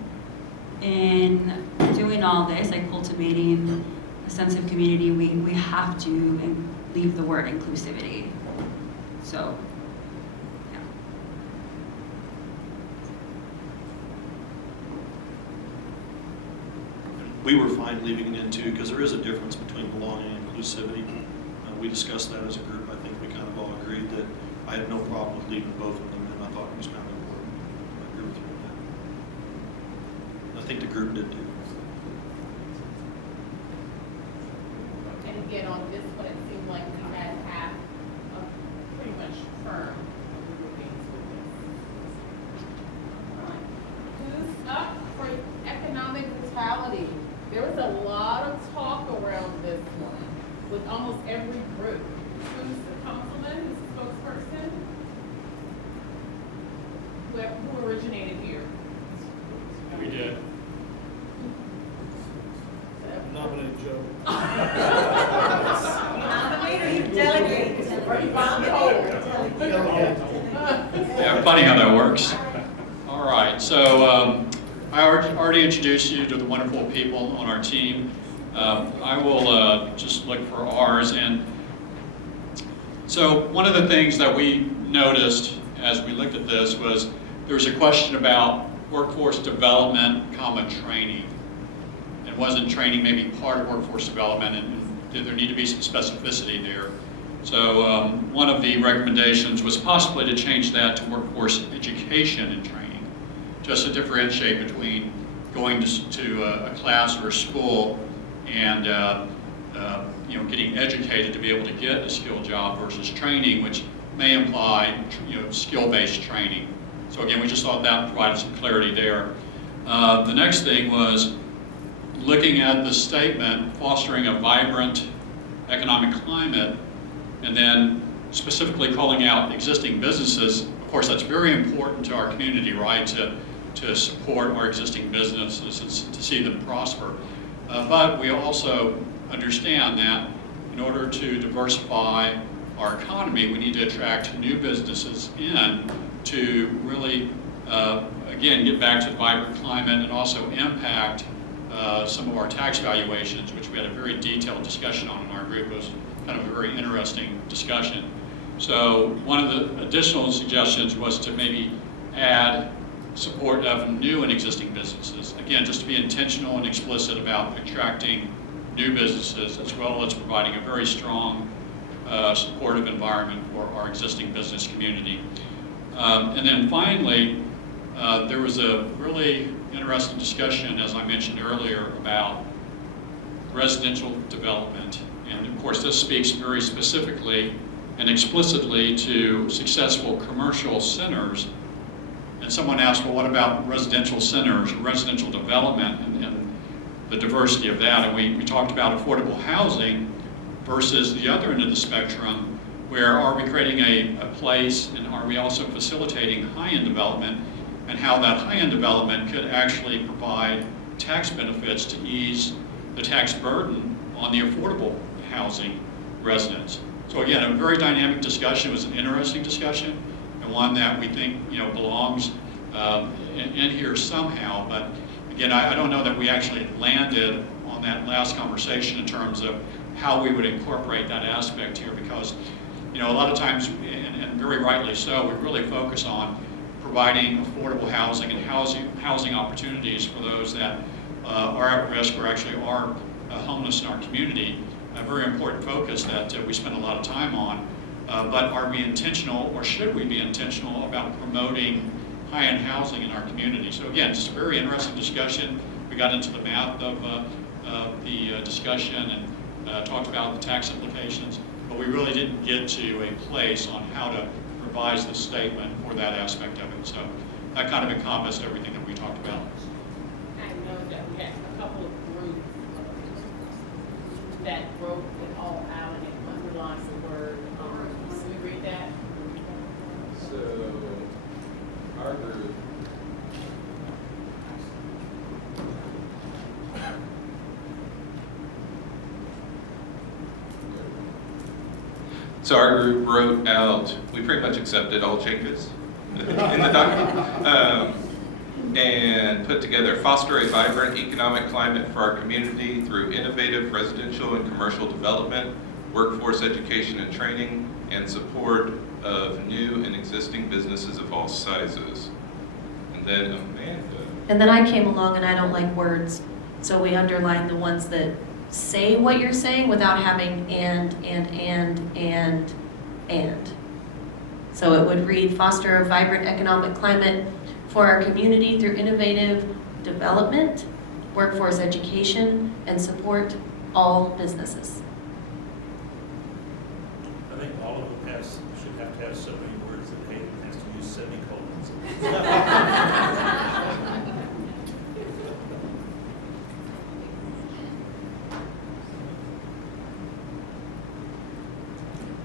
in doing all this, cultivating a sense of community, we have to leave the word inclusivity. So, yeah. We were fine leaving it in too, because there is a difference between belonging and inclusivity. We discussed that as a group. I think we kind of all agreed that I had no problem with leaving both of them, and I thought it was kind of important. I agree with you on that. I think the group did too. And again, on this one, it seemed like we had a pretty much firm groupings with this. Who's up for economic vitality? There was a lot of talk around this one with almost every group. Who's the councilman, who's the spokesperson? Who originated here? We did. Nominate Joe. Yeah, funny how that works. All right, so I already introduced you to the wonderful people on our team. I will just look for ours. And so one of the things that we noticed as we looked at this was there was a question about workforce development, training. And wasn't training maybe part of workforce development, and did there need to be some specificity there? So one of the recommendations was possibly to change that to workforce education and training, just to differentiate between going to a class or a school and getting educated to be able to get a skilled job versus training, which may imply skill-based training. So again, we just thought that provided some clarity there. The next thing was looking at the statement, fostering a vibrant economic climate, and then specifically calling out existing businesses. Of course, that's very important to our community, right, to support our existing businesses and to see them prosper. But we also understand that in order to diversify our economy, we need to attract new businesses in to really, again, get back to the vibrant climate and also impact some of our tax valuations, which we had a very detailed discussion on in our group. It was kind of a very interesting discussion. So one of the additional suggestions was to maybe add support of new and existing businesses. Again, just to be intentional and explicit about attracting new businesses, as well as providing a very strong supportive environment for our existing business community. And then finally, there was a really interesting discussion, as I mentioned earlier, about residential development. And of course, this speaks very specifically and explicitly to successful commercial centers. And someone asked, well, what about residential centers, residential development, and the diversity of that? And we talked about affordable housing versus the other end of the spectrum, where are we creating a place, and are we also facilitating high-end development, and how that high-end development could actually provide tax benefits to ease the tax burden on the affordable housing residents. So again, a very dynamic discussion. It was an interesting discussion, and one that we think belongs in here somehow. But again, I don't know that we actually landed on that last conversation in terms of how we would incorporate that aspect here, because a lot of times, and very rightly so, we really focus on providing affordable housing and housing opportunities for those that are at risk or actually are homeless in our community. A very important focus that we spend a lot of time on. But are we intentional, or should we be intentional about promoting high-end housing in our community? So again, just a very interesting discussion. We got into the math of the discussion and talked about the tax implications, but we really didn't get to a place on how to revise the statement for that aspect of it. So that kind of encompassed everything that we talked about. I know that we had a couple of groups that wrote it all out and it underlines the word. Can we read that? So, our group. So our group wrote out, we pretty much accepted all changes in the document, and put together foster a vibrant economic climate for our community through innovative residential and commercial development, workforce education and training, and support of new and existing businesses of all sizes. And then Amanda. And then I came along and I don't like words, so we underlined the ones that say what you're saying without having and. So it would read, foster a vibrant economic climate for our community through innovative development, workforce education, and support all businesses. I think all of them should have to have so many words that Hayden has to use semicolons.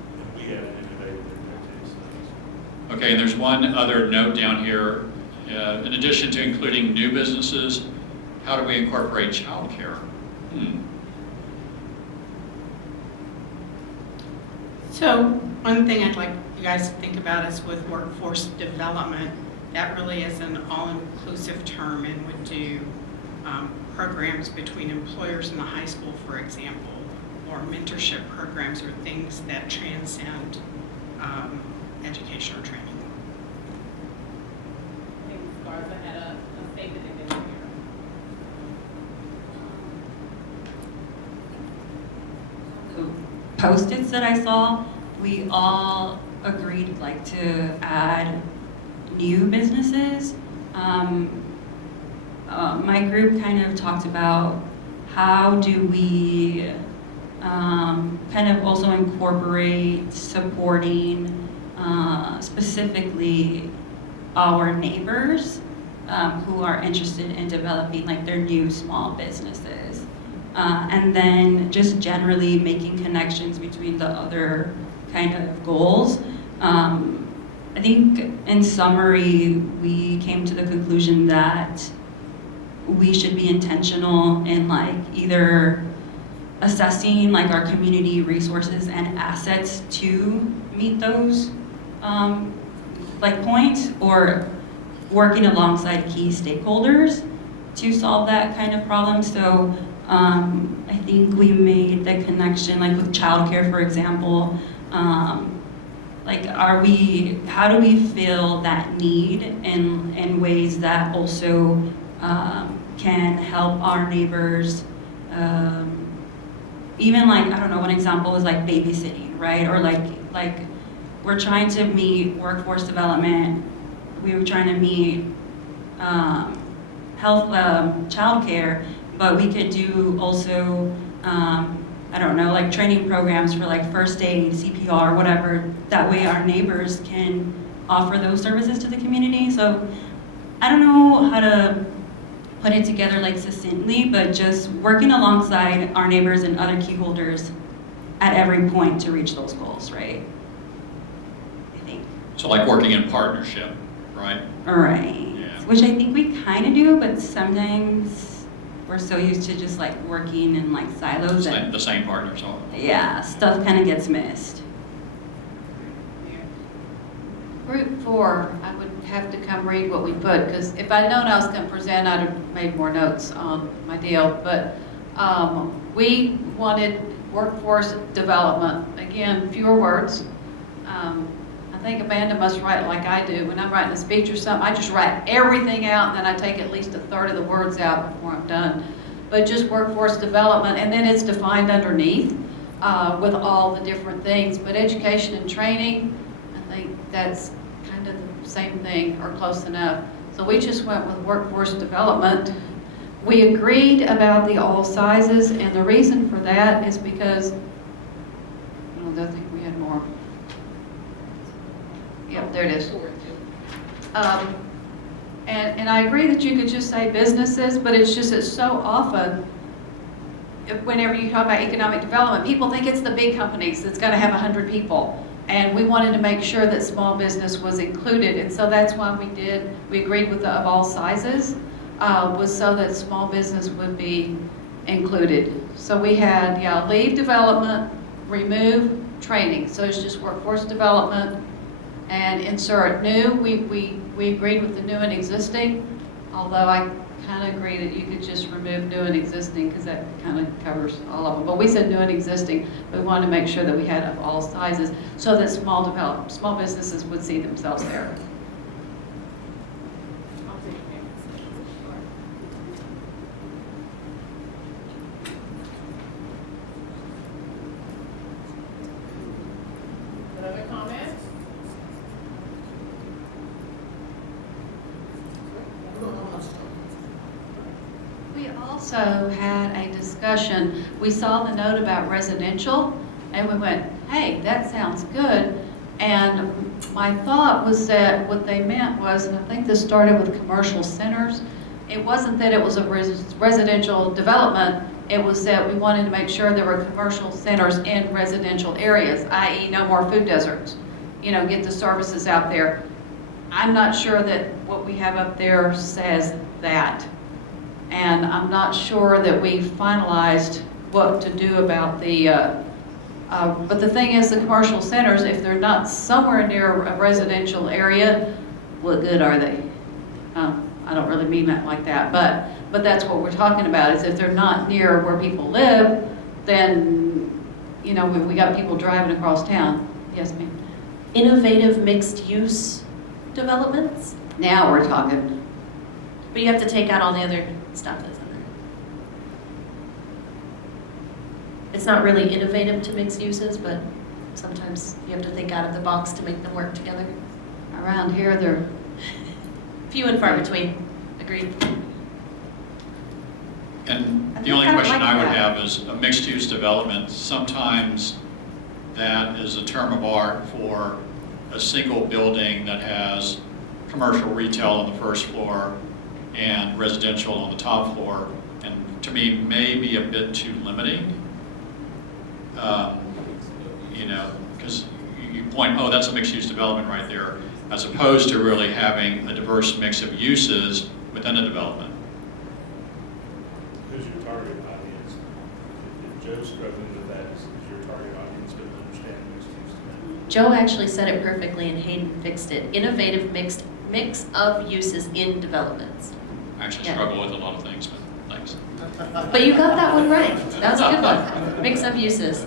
And we have innovated in there too, so. Okay, and there's one other note down here. In addition to including new businesses, how do we incorporate childcare? So one thing I'd like you guys to think about is with workforce development, that really is an all-inclusive term and would do programs between employers in the high school, for example, or mentorship programs or things that transcend education or training. I think Garza had a Post-its that I saw, we all agreed like to add new businesses. My group kind of talked about how do we kind of also incorporate supporting specifically our neighbors who are interested in developing like their new small businesses. And then just generally making connections between the other kind of goals. I think in summary, we came to the conclusion that we should be intentional in like either assessing like our community resources and assets to meet those like points, or working alongside key stakeholders to solve that kind of problem. So I think we made the connection like with childcare, for example. Like, how do we fill that need in ways that also can help our neighbors? Even like, I don't know, one example is like babysitting, right? Or like we're trying to meet workforce development. We were trying to meet health, childcare, but we could do also, I don't know, like training programs for like first aid, CPR, whatever. That way our neighbors can offer those services to the community. So I don't know how to put it together like succinctly, but just working alongside our neighbors and other key holders at every point to reach those goals, right? I think. So like working in partnership, right? Right. Yeah. Which I think we kind of do, but sometimes we're so used to just like working in like silos that, The same partners all. yeah, stuff kind of gets missed. Group 4, I would have to come read what we put, because if I'd known I was going to present, I'd have made more notes on my deal. But we wanted workforce development. Again, fewer words. I think Amanda must write like I do. When I'm writing a speech or something, I just write everything out, and then I take at least a third of the words out before I'm done. But just workforce development, and then it's defined underneath with all the different things. But education and training, I think that's kind of the same thing or close enough. So we just went with workforce development. We agreed about the all sizes, and the reason for that is because, I think we had more. Yep, there it is. And I agree that you could just say businesses, but it's just that so often, whenever you talk about economic development, people think it's the big companies that's going to have 100 people. And we wanted to make sure that small business was included. And so that's why we agreed with the of all sizes, was so that small business would be included. So we had, leave development, remove training. So it's just workforce development, and insert new. We agreed with the new and existing, although I kind of agree that you could just remove new and existing because that kind of covers all of them. But we said new and existing. We wanted to make sure that we had of all sizes so that small businesses would see themselves there. Other comments? We also had a discussion. We saw the note about residential, and we went, hey, that sounds good. And my thought was that what they meant was, and I think this started with commercial centers, it wasn't that it was a residential development, it was that we wanted to make sure there were commercial centers in residential areas, i.e. no more food deserts. Get the services out there. I'm not sure that what we have up there says that. And I'm not sure that we finalized what to do about the, but the thing is, the commercial centers, if they're not somewhere near a residential area, what good are they? I don't really mean that like that, but that's what we're talking about, is if they're not near where people live, then, we got people driving across town. Yes, ma'am? Innovative mixed-use developments? Now we're talking. But you have to take out all the other stuff that's in it's not really innovative to mixed uses, but sometimes you have to think out of the box to make them work together. Around here, they're Few and far between, agreed. And I the think only I question like I would that. have is a mixed-use development, sometimes that is a term of art for a single building that has commercial retail on the first floor and residential on the top floor, and to me, may be a bit too limiting. You know, because you point, oh, that's a mixed-use development right there, as opposed to really having a diverse mix of uses within a development. Who's your target audience? If Joe's struggling with that, is your target audience going to understand mixed use? Joe actually said it perfectly and Hayden fixed it. Innovative mix of uses in developments. I actually Yeah. struggle with a lot of things, but thanks. But you got that one right. That was a good one. Mix of uses.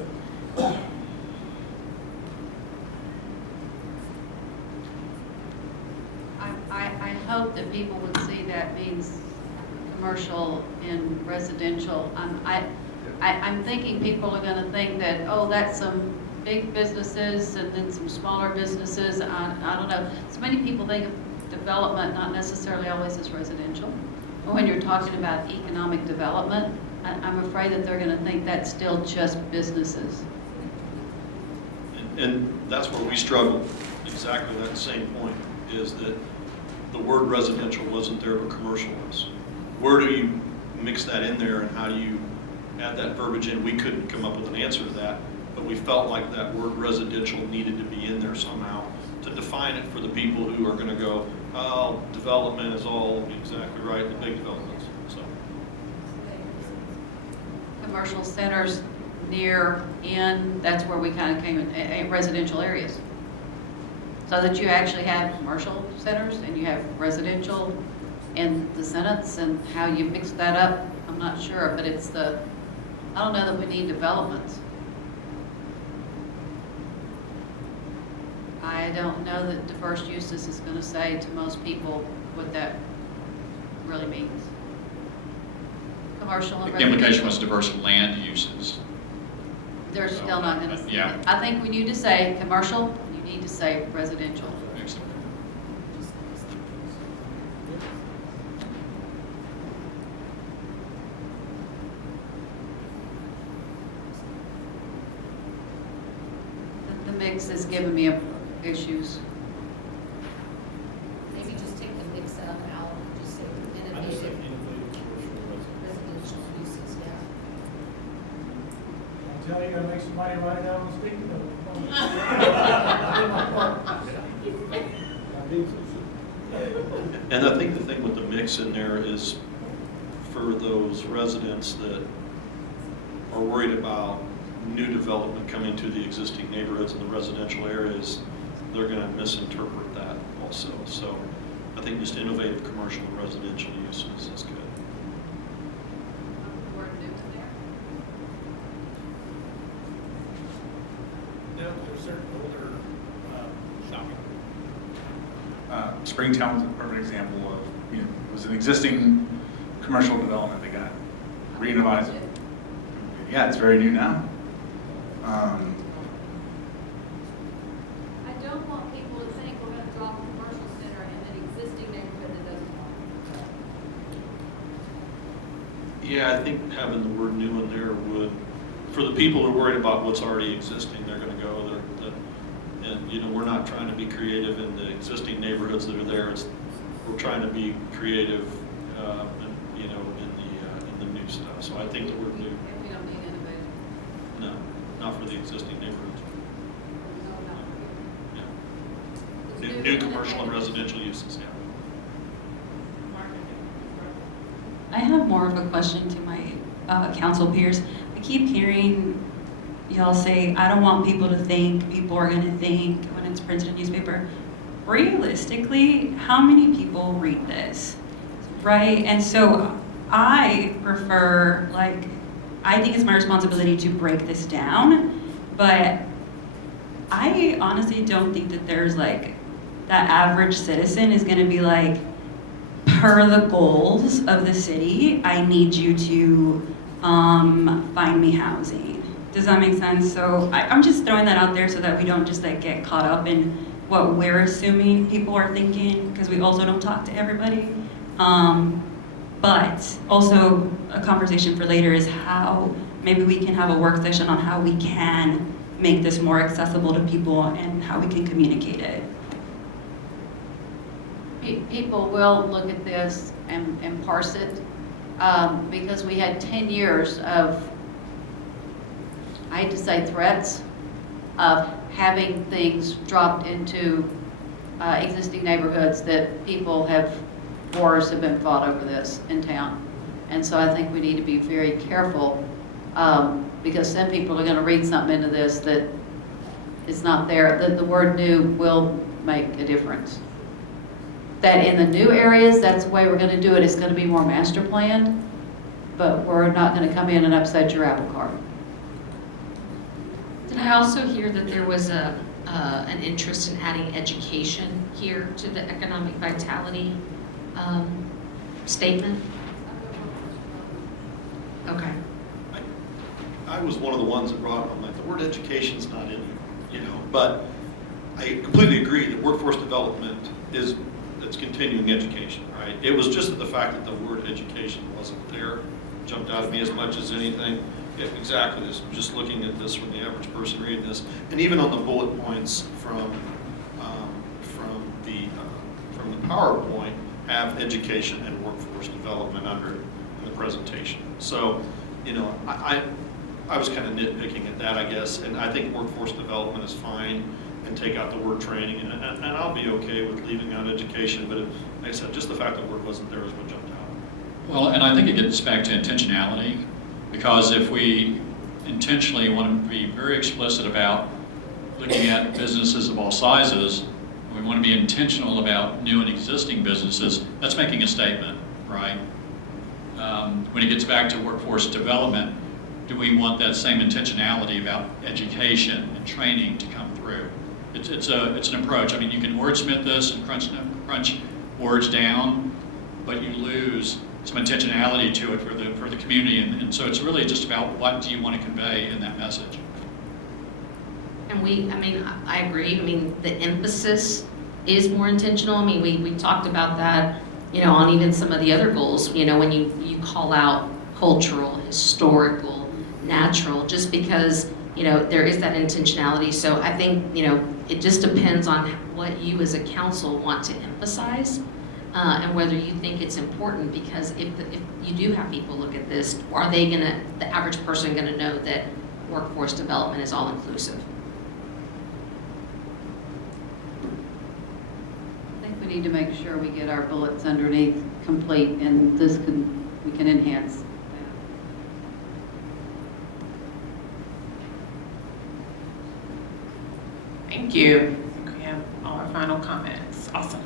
I hope that people would see that means commercial and residential. I'm thinking people are gonna think that, oh, that's some big businesses and then some smaller businesses. I don't know. So many people think of development not necessarily always as residential. But when you're talking about economic development, I'm afraid that they're gonna think that's still just businesses. And that's where we struggle, exactly that same point, is that the word residential wasn't there, but commercial was. Where do you mix that in there, and how do you add that verbiage in? We couldn't come up with an answer to that, but we felt like that word residential needed to be in there somehow to define it for the people who are gonna go, oh, development is all exactly right, the big developments, so. Commercial centers near, in, that's where we kind of came in residential areas. So that you actually have commercial centers and you have residential in the sentence, and how you mix that up, I'm not sure, but it's I don't know that we need developments. I don't know that diverse uses is going to say to most people what that really means. Commercial and The implication residential. was diverse land uses. They're still not going to. Yeah. I think when you just say commercial, you need to say residential. The mix is giving me issues. Maybe just take the mix out and just say I just think innovative innovative commercial residential uses, yeah. I'm telling you, you're gonna make some money right now on speaking And I think the thing with the mix in there is for those residents that are worried about new development coming to the existing neighborhoods in the residential areas, they're gonna misinterpret that also. So I think just innovative commercial and residential uses is good. Now, there's certain older shopping. Springtown was a perfect example of, it was an existing commercial development that got renovated. Yeah, it's very new now. I don't want people to think we're gonna drop a commercial center in an existing neighborhood that doesn't want it. Yeah, I think having the word new in there would, for the people who are worried about what's already existing, they're gonna go there. And, we're not trying to be creative in the existing neighborhoods that are there. We're trying to be creative, in the new stuff. So I think the word new, We don't need innovative. no, not for the existing neighborhoods. Yeah. New commercial and residential uses, yeah. I have more of a question to my council peers. I keep hearing y'all say, I don't want people to think, people are gonna think when it's printed in newspaper. Realistically, how many people read this, right? And so I prefer, I think it's my responsibility to break this down, but I honestly don't think that there's that average citizen is gonna be per the goals of the city, I need you to find me housing. Does that make sense? So I'm just throwing that out there so that we don't just like get caught up in what we're assuming people are thinking, because we also don't talk to everybody. But also a conversation for later is how maybe we can have a work session on how we can make this more accessible to people and how we can communicate it. People will look at this and parse it, because we had 10 years of, I hate to say threats, of having things dropped into existing neighborhoods that people have, wars have been fought over this in town. And so I think we need to be very careful, because some people are going to read something into this that is not there. The word new will make a difference. That in the new areas, that's the way we're going to do it. It's going to be more master planned, but we're not going to come in and upset your apple cart. Did I also hear that there was an interest in adding education here to the economic vitality statement? Okay. I was one of the ones that brought up, I'm like, the word education's not in here, you know, but I completely agree that workforce development it's continuing education, right? It was just the fact that the word education wasn't there, jumped out at me as much as anything. Yeah, exactly, this, just looking at this from the average person reading this, and even on the bullet points from the PowerPoint, have education and workforce development under it in the presentation. So, you know, I was kind of nitpicking at that, I guess, and I think workforce development is fine, and take out the word training, and I'll be okay with leaving out education, but like I said, just the fact that the word wasn't there is what jumped out. Well, and I think it gets back to intentionality, because if we intentionally want to be very explicit about looking at businesses of all sizes, we want to be intentional about new and existing businesses, that's making a statement, right? When it gets back to workforce development, do we want that same intentionality about education and training to come through? It's an approach. I mean, you can wordsmith this and crunch words down, but you lose some intentionality to it for the community, and so it's really just about what do you want to convey in that message. And I agree. I mean, the emphasis is more intentional. I mean, we talked about that, you know, on even some of the other goals, you know, when you call out cultural, historical, natural, just because, you know, there is that intentionality. So I think, you know, it just depends on what you as a council want to emphasize, and whether you think it's important, because if you do have people look at this, are they gonna, the average person gonna know that workforce development is all inclusive? I think we need to make sure we get our bullets underneath complete, and we can enhance. Thank you. I think we have all our final comments. Awesome.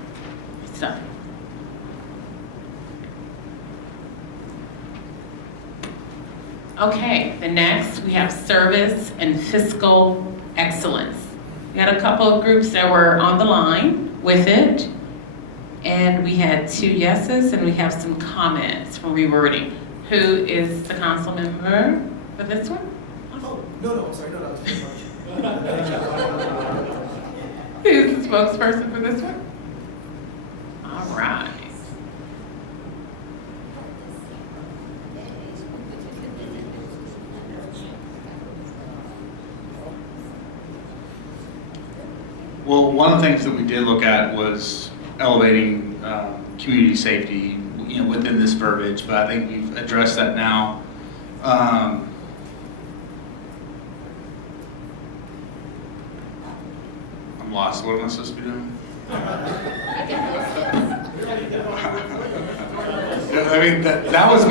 So. Okay, the next we have service and fiscal excellence. We had a couple of groups that were on the line with it, and we had 2 yeses and we have some comments from rewording. Who is the council member for this one? Oh, no, I'm sorry, no, it's too much. Who's the spokesperson for this one? All right. Well, one of the things that we did look at was elevating community safety, you know, within this verbiage, but I think we've addressed that now. I'm lost. What am I supposed to be doing? I mean, that was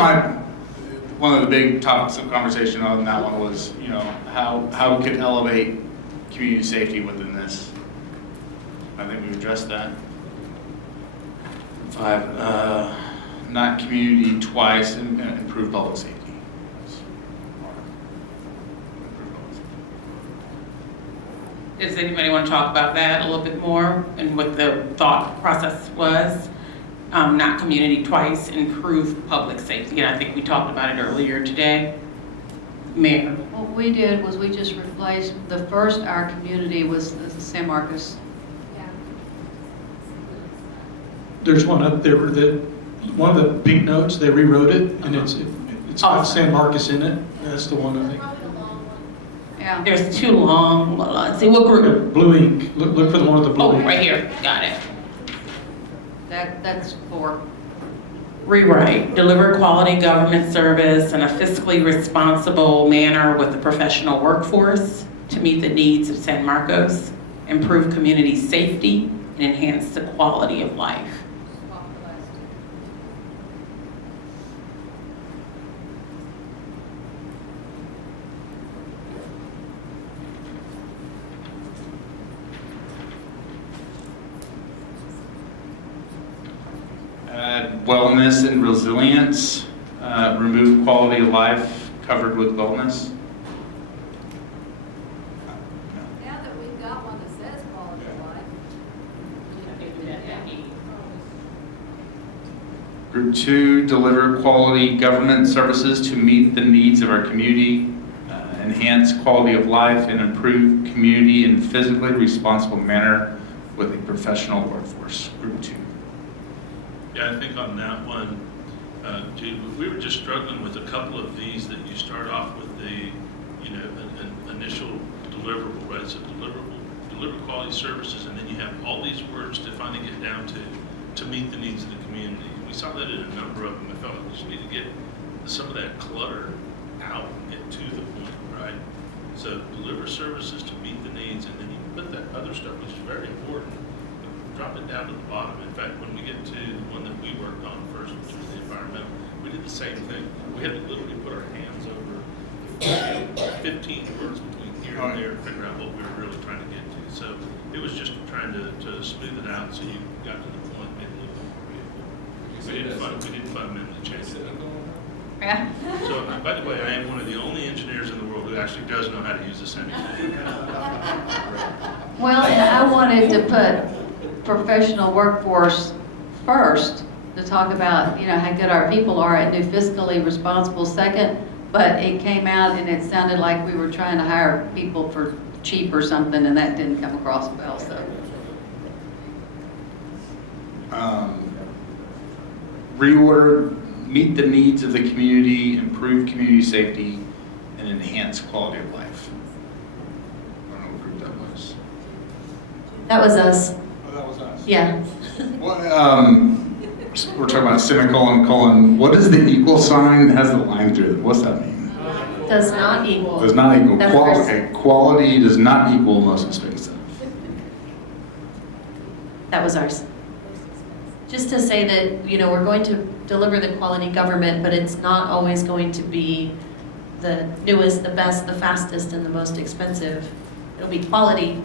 one of the big topics of conversation on that one was, you know, how we could elevate community safety within this. I think we've addressed that. 5, not community twice, and improve public safety. Does anybody want to talk about that a little bit more and what the thought process was? Not community twice, improve public safety. And I think we talked about it earlier today. Mayor. What we did was we just replaced, the first, our community was the San Marcos. There's one up there that, one of the big notes, they rewrote it, and it's got San Marcos in it. That's the one, I think. Yeah. There's two long, let's see, what group? Blue ink. Look for the one with the blue Oh, ink. right here, got it. That's 4. Rewrite, deliver quality government service in a fiscally responsible manner with the professional workforce to meet the needs of San Marcos, improve community safety, and enhance the quality of life. Wellness and resilience, remove quality of life covered with wellness. Now that we've got one that says quality of life. Group 2, deliver quality government services to meet the needs of our community, enhance quality of life, and improve community in physically responsible manner with a professional workforce. Group 2. Yeah, I think on that one, Jude, we were just struggling with a couple of these that you start off with the, an initial deliverable, right? So deliver quality services, and then you have all these words to finally get down to meet the needs of the community. We saw that in a number of them. I felt like we just need to get some of that clutter out and get to the point, right? So deliver services to meet the needs, and then you can put that other stuff, which is very important, drop it down to the bottom. In fact, when we get to the one that we worked on first, which was the environmental, we did the same thing. We had to literally put our hands over 15 words between here and there to figure out what we were really trying to get to. So it was just trying to smooth it out so you got to the point, made it a little more real. We didn't fundamentally change it. Yeah. So, by the way, I am one of the only engineers in the world who actually does know how to use a semicolon. Well, and I wanted to put professional workforce first, to talk about, how good our people are, and do fiscally responsible second, but it came out and it sounded like we were trying to hire people for cheap or something, and that didn't come across well, so. Reorder, meet the needs of the community, improve community safety, and enhance quality of life. I don't know what group that was. That was us. Oh, that was us. Yeah. We're talking about semicolon, colon. What is the equal sign that has the line through it? What's that mean? Does not equal. Does not equal. That's Okay, quality does not equal most expensive. That was ours. Just to say that, we're going to deliver the quality government, but it's not always going to be the newest, the best, the fastest, and the most expensive. It'll be quality.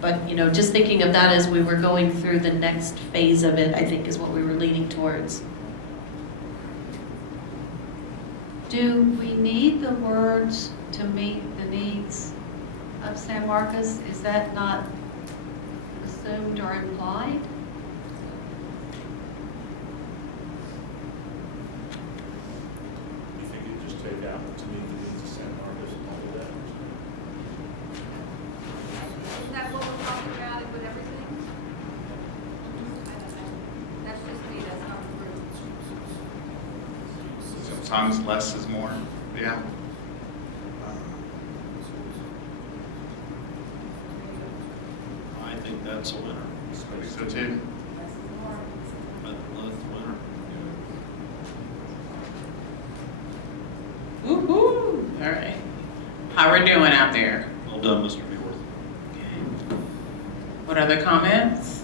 But, just thinking of that as we were going through the next phase of it, I think is what we were leaning towards. Do we need the words to meet the needs of San Marcos? Is that not assumed or implied? You think you just take out to meet the needs of San Marcos and all of that? Isn't that what we're talking about with everything? That's just me, that's not the group. Sometimes less is more. Yeah. I think that's a winner. I think so too. That's a winner. Woo-hoo, all right. How we're doing out there? Well done, Mr. Beworth. What other comments?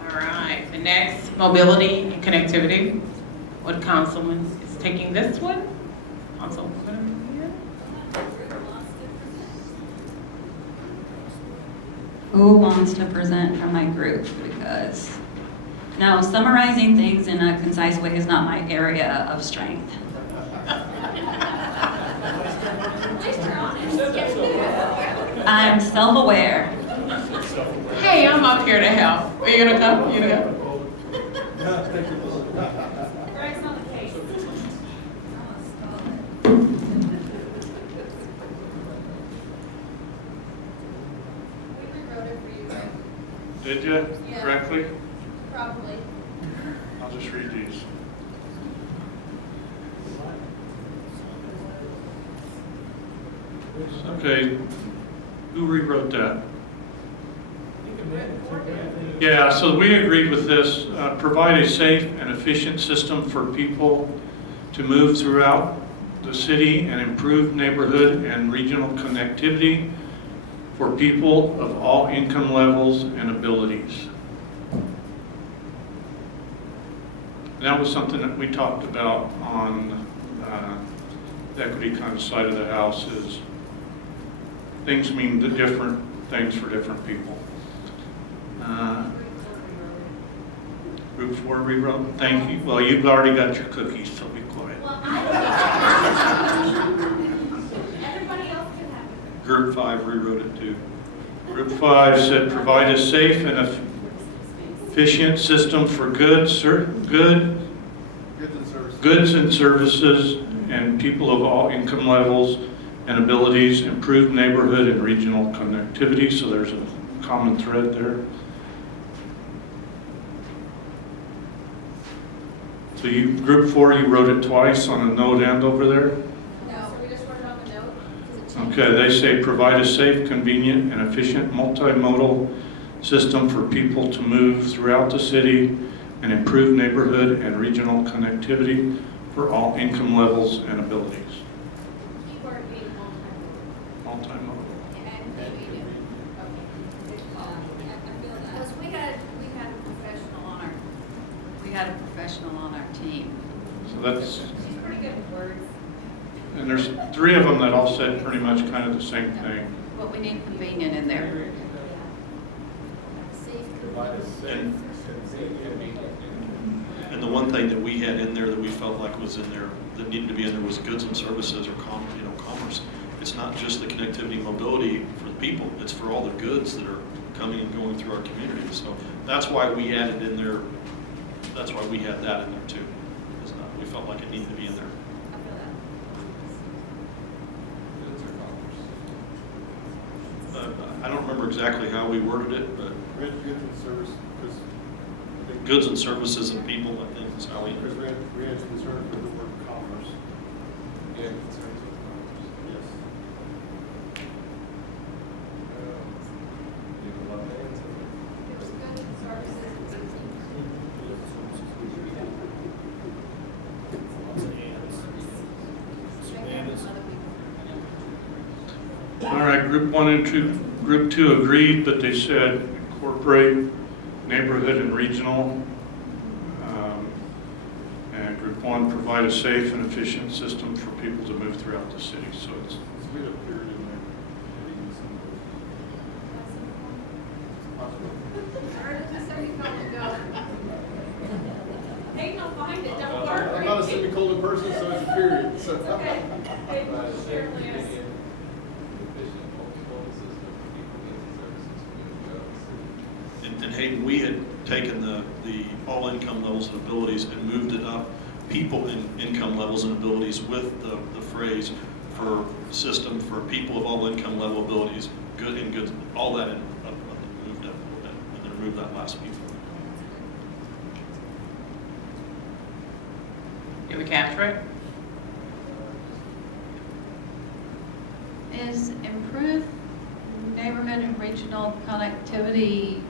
All right, the next, mobility and connectivity. What councilman is taking this one? Councilwoman here? Who wants to present from my group? Because, no, summarizing things in a concise way is not my area of strength. I'm self-aware. Hey, I'm up here to help. Are you gonna come? You gonna come? Greg's on the case. We rewrote it for you, Greg. Did you Yeah. correctly? Probably. I'll just read these. Okay, who rewrote that? Yeah, so we agreed with this, provide a safe and efficient system for people to move throughout the city and improve neighborhood and regional connectivity for people of all income levels and abilities. That was something that we talked about on the equity kind of side of the house is things mean the different things for different people. Group 4 rewrote, thank you. Well, you've already got your cookies, so be quiet. Well, everybody else can have it. Group 5 rewrote it too. Group 5 said provide a safe and efficient system for goods and services and people of all income levels and abilities, improve neighborhood and regional connectivity, so there's a common thread there. So you, Group 4, you wrote it twice on a note end over there? No, so we just wrote it on the note. 'Cause it changed. Okay, they say provide a safe, convenient, and efficient multimodal system for people to move throughout the city and improve neighborhood and regional connectivity for all income levels and abilities. Keyword being multi. Multimodal. And maybe do. Okay. I feel that. Because we had a professional on our team. So that's, She's pretty good with words. and there's 3 of them that all said pretty much kind of the same thing. But we need convenient in there. Safe. And the one thing that we had in there that we felt like was in there, that needed to be in there was goods and services or commerce. It's not just the connectivity, mobility for the people, it's for all the goods that are coming and going through our community. So that's why we added in there, that's why we had that in there too. Because we felt like it needed to be in there. I feel that. I don't remember exactly how we worded it, but Goods and service, because goods and services and people, I think is how we. we had concern with the word commerce. Yeah, concerns with commerce. Yes. It was good with services and All right, Group 1 and 2, Group 2 agreed, but they said incorporate neighborhood and regional. And Group 1, provide a safe and efficient system for people to move throughout the city. So it's, We had a period in there. Hey, don't find it, don't worry. I'm not a semicolon person, so it's a period. So. It's okay. Hey, share Lance. And Hayden, we had taken the all income levels and abilities and moved it up, people in income levels and abilities with the phrase for system for people of all income level abilities, good and good, all that moved up a little bit, and then removed that last piece. Did we capture it? Is improve neighborhood and regional connectivity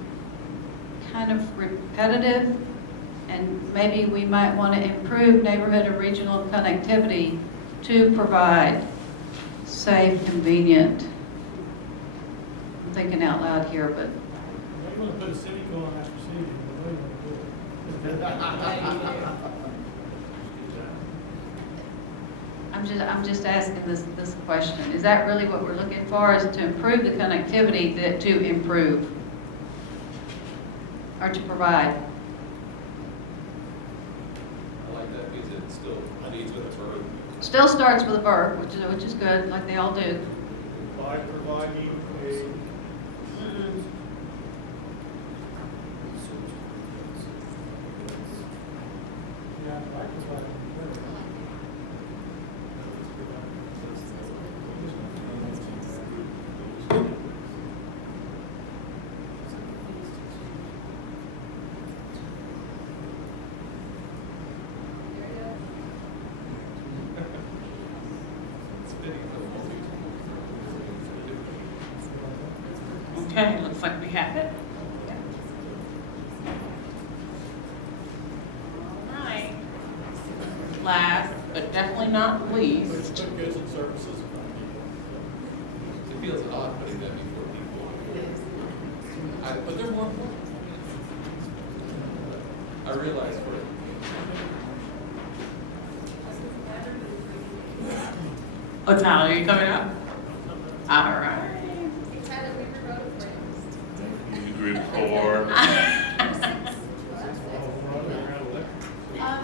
kind of repetitive? And maybe we might want to improve neighborhood and regional connectivity to provide safe, convenient. I'm thinking out loud here, but I'm going to put a semicolon after city, but wait a minute. I'm just asking this question. Is that really what we're looking for, is to improve the connectivity, that to improve? Or to provide? I like that because it still leads with a verb. Still starts with a verb, which is good, like they all do. By providing a Yeah, I like this one. Okay, looks like we have it. All right. Last, but definitely not least, Goods and services. It feels odd putting that before people. But they're more important. I realize for it. oh, Tyler, are you coming up? All right. Tyler Weaver voted for it. Group 4.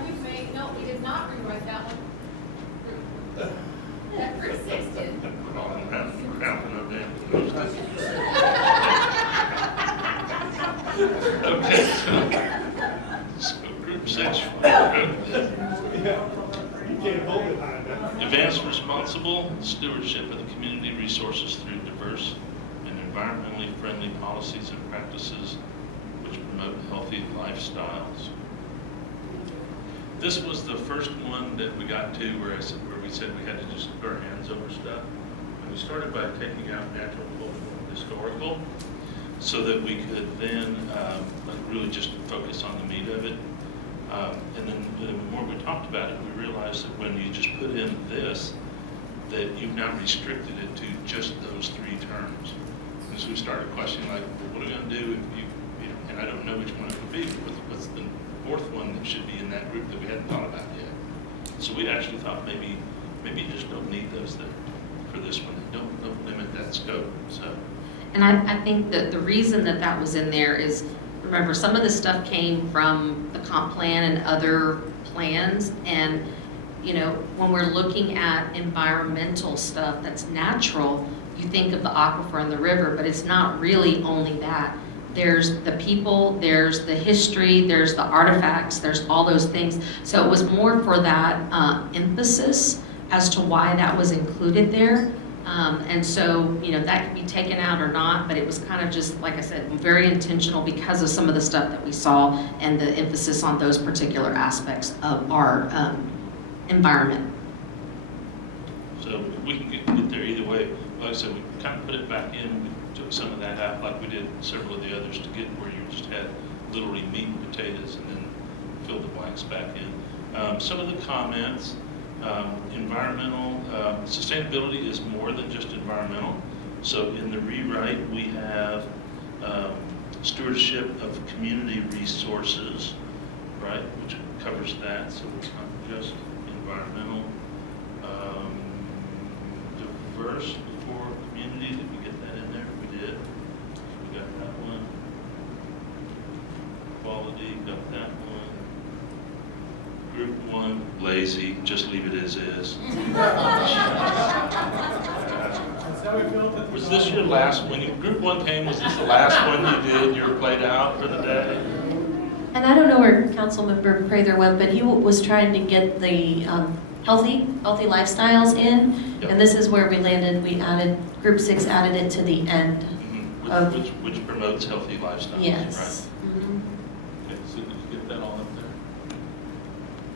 You may, no, we did not rewrite that one. That Group 6 did. Okay, so Group 6. You can't hold it behind that. Advance responsible stewardship of the community resources through diverse and environmentally friendly policies and practices which promote healthy lifestyles. This was the first one that we got to where we said we had to just put our hands over stuff. And we started by taking out natural, cultural, and historical so that we could then really just focus on the meat of it. And then the more we talked about it, we realized that when you just put in this, that you've now restricted it to just those 3 terms. And so we started questioning, like, well, what are we going to do if you know, and I don't know which one it would be, but what's the 4th one that should be in that group that we hadn't thought about yet? So we actually thought maybe you just don't need those there for this one. Don't limit that scope. So. And I think that the reason that that was in there is, remember, some of this stuff came from the comp plan and other plans. And, you know, when we're looking at environmental stuff that's natural, you think of the aquifer and the river, but it's not really only that. There's the people, there's the history, there's the artifacts, there's all those things. So it was more for that emphasis as to why that was included there. And so, you know, that could be taken out or not, but it was kind of just, like I said, very intentional because of some of the stuff that we saw and the emphasis on those particular aspects of our environment. So we can get there either way. Like I said, we kind of put it back in, we took some of that out like we did several of the others to get where you just had literally meat and potatoes and then fill the blanks back in. Some of the comments, environmental, sustainability is more than just environmental. So in the rewrite, we have stewardship of community resources, right, which covers that. So it's not just environmental. Diverse for community, did we get that in there? We did. We got that one. Quality, got that one. Group 1, lazy, just leave it as is. Was this your last, when Group 1 came, was this the last one you did, your played out for the day? And I don't know where Councilmember Prather went, but he was trying to get the healthy lifestyles in, Yep. and this is where we landed. We added, Group 6 added it to the end of. Which promotes healthy lifestyles, Yes. right? Okay, so did you get that all up there?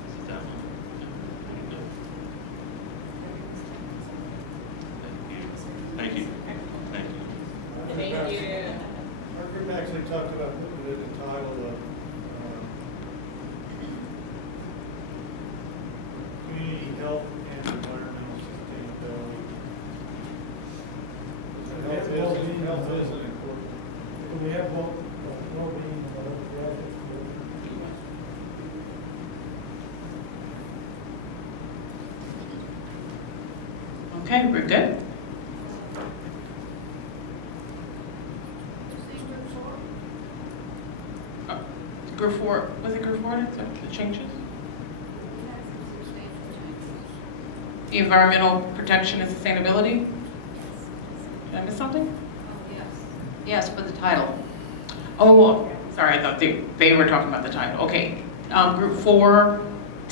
Is it that one? Yeah, there you go. Thank you. Thank you. Thank you. Our group actually talked about putting it in the title of community health and environmental sustainability. Health is an important. We have both well-being and Okay, we're good. Group 4, was it Group 4? Is that the changes? Environmental protection and sustainability? Did I miss something? Yes, for the title. Oh, sorry, I thought they were talking about the title. Okay, Group 4,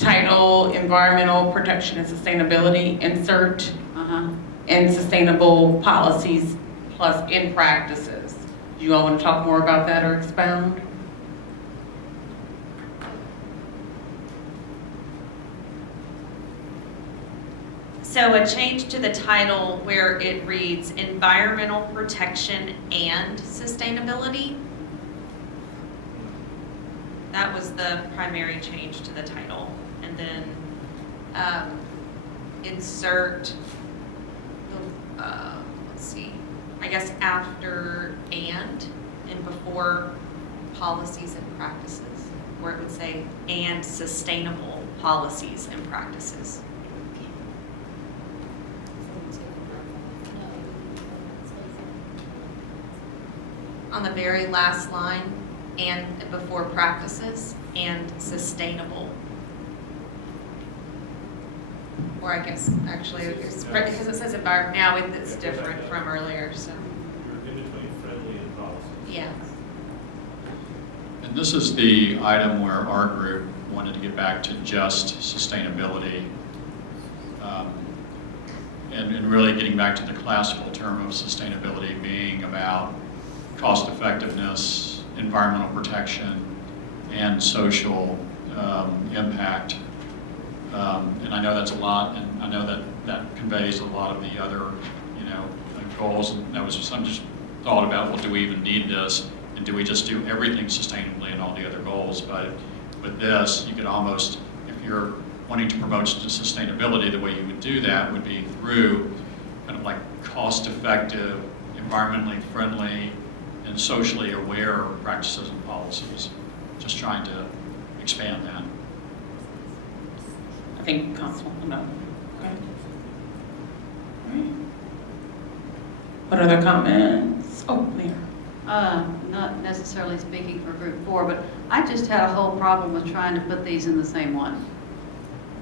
title, environmental protection and sustainability, insert, Uh-huh. and sustainable policies plus in practices. Do you all want to talk more about that or expound? So a change to the title where it reads environmental protection and sustainability. That was the primary change to the title. And then insert, let's see, I guess after and before policies and practices, where it would say and sustainable policies and practices. On the very last line, and before practices, and sustainable. Or I guess, actually, it's, because it says environment, now it's different from earlier, so, You're in between friendly and policy. yeah. And this is the item where our group wanted to get back to just sustainability. And really getting back to the classical term of sustainability being about cost effectiveness, environmental protection, and social impact. And I know that's a lot, and I know that that conveys a lot of the other, goals. And that was just, I'm just thought about, well, do we even need this? And do we just do everything sustainably and all the other goals? But with this, you could almost, if you're wanting to promote sustainability, the way you would do that would be through kind of like cost-effective, environmentally friendly, and socially aware practices and policies. Just trying to expand that. I think Councilwoman, no. Okay. All right. What other comments? Oh, Mayor. Not necessarily speaking for Group 4, but I just had a whole problem with trying to put these in the same one.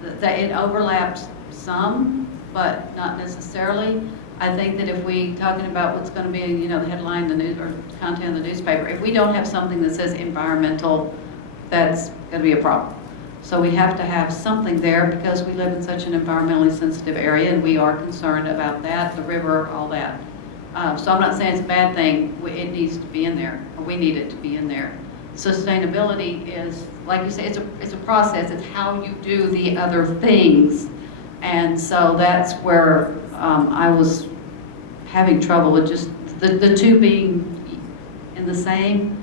That it overlaps some, but not necessarily. I think that if we, talking about what's going to be, the headline, the news, or content of the newspaper, if we don't have something that says environmental, that's going to be a problem. So we have to have something there because we live in such an environmentally sensitive area and we are concerned about that, the river, all that. So I'm not saying it's a bad thing, it needs to be in there, or we need it to be in there. Sustainability is, like you say, it's a process, it's how you do the other things. And so that's where I was having trouble with just the two being in the same.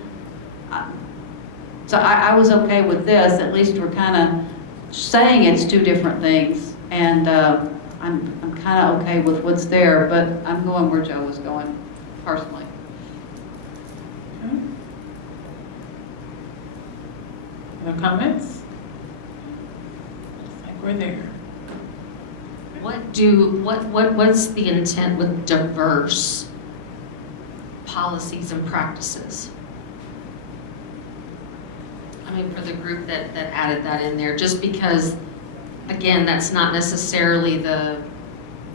So I was okay with this, at least we're kind of saying it's two different things. And I'm kind of okay with what's there, but I'm going where Joe was going, personally. Okay. Other comments? Looks like we're there. What's the intent with diverse policies and practices? I mean, for the group that added that in there, just because, again, that's not necessarily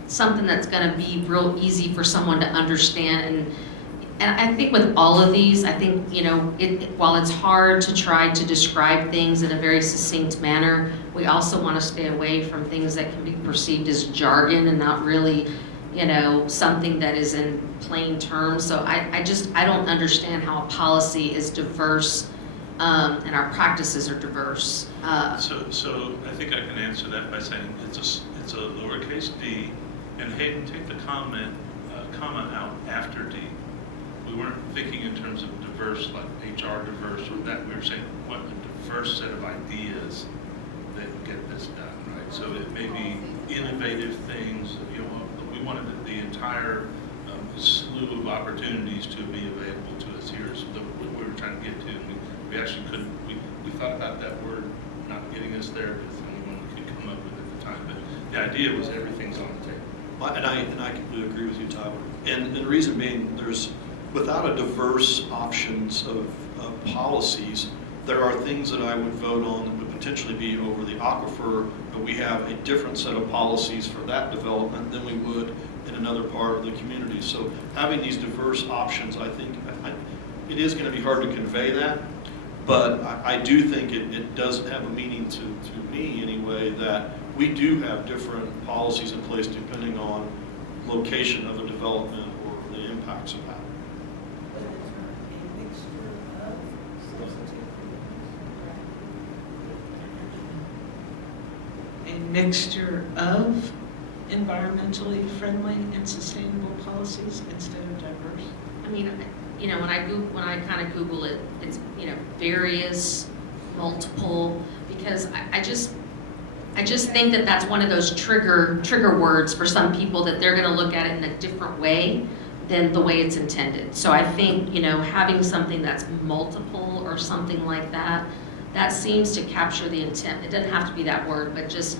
something that's gonna be real easy for someone to understand. And I think with all of these, I think, while it's hard to try to describe things in a very succinct manner, we also want to stay away from things that can be perceived as jargon and not really, something that is in plain terms. So I don't understand how a policy is diverse and our practices are diverse. So I think I can answer that by saying it's a lowercase d, and Hayden, take the comma out after d. We weren't thinking in terms of diverse, like HR diverse or that. We were saying what a diverse set of ideas that get this done, right? So it may be innovative things. We wanted the entire slew of opportunities to be available to us here. So what we were trying to get to, and we actually couldn't. We thought about that word not getting us there, but it's the only one we could come up with at the time. But the idea was everything's on the table. And I completely agree with you, Tyler. And the reason being, without a diverse options of policies, there are things that I would vote on that would potentially be over the aquifer, but we have a different set of policies for that development than we would in another part of the community. So having these diverse options, I think it is going to be hard to convey that, but I do think it does have a meaning to me anyway. way that we do have different policies in place depending on location of a development or the impacts of that. A mixture of environmentally friendly and sustainable policies instead of diverse. I mean, you know, when I kind of Google it, it's, you know, various, multiple, because I just think that that's one of those trigger words for some people, that they're going to look at it in a different way than the way it's intended. So I think, you know, having something that's multiple or something like that, that seems to capture the intent. It doesn't have to be that word, but just,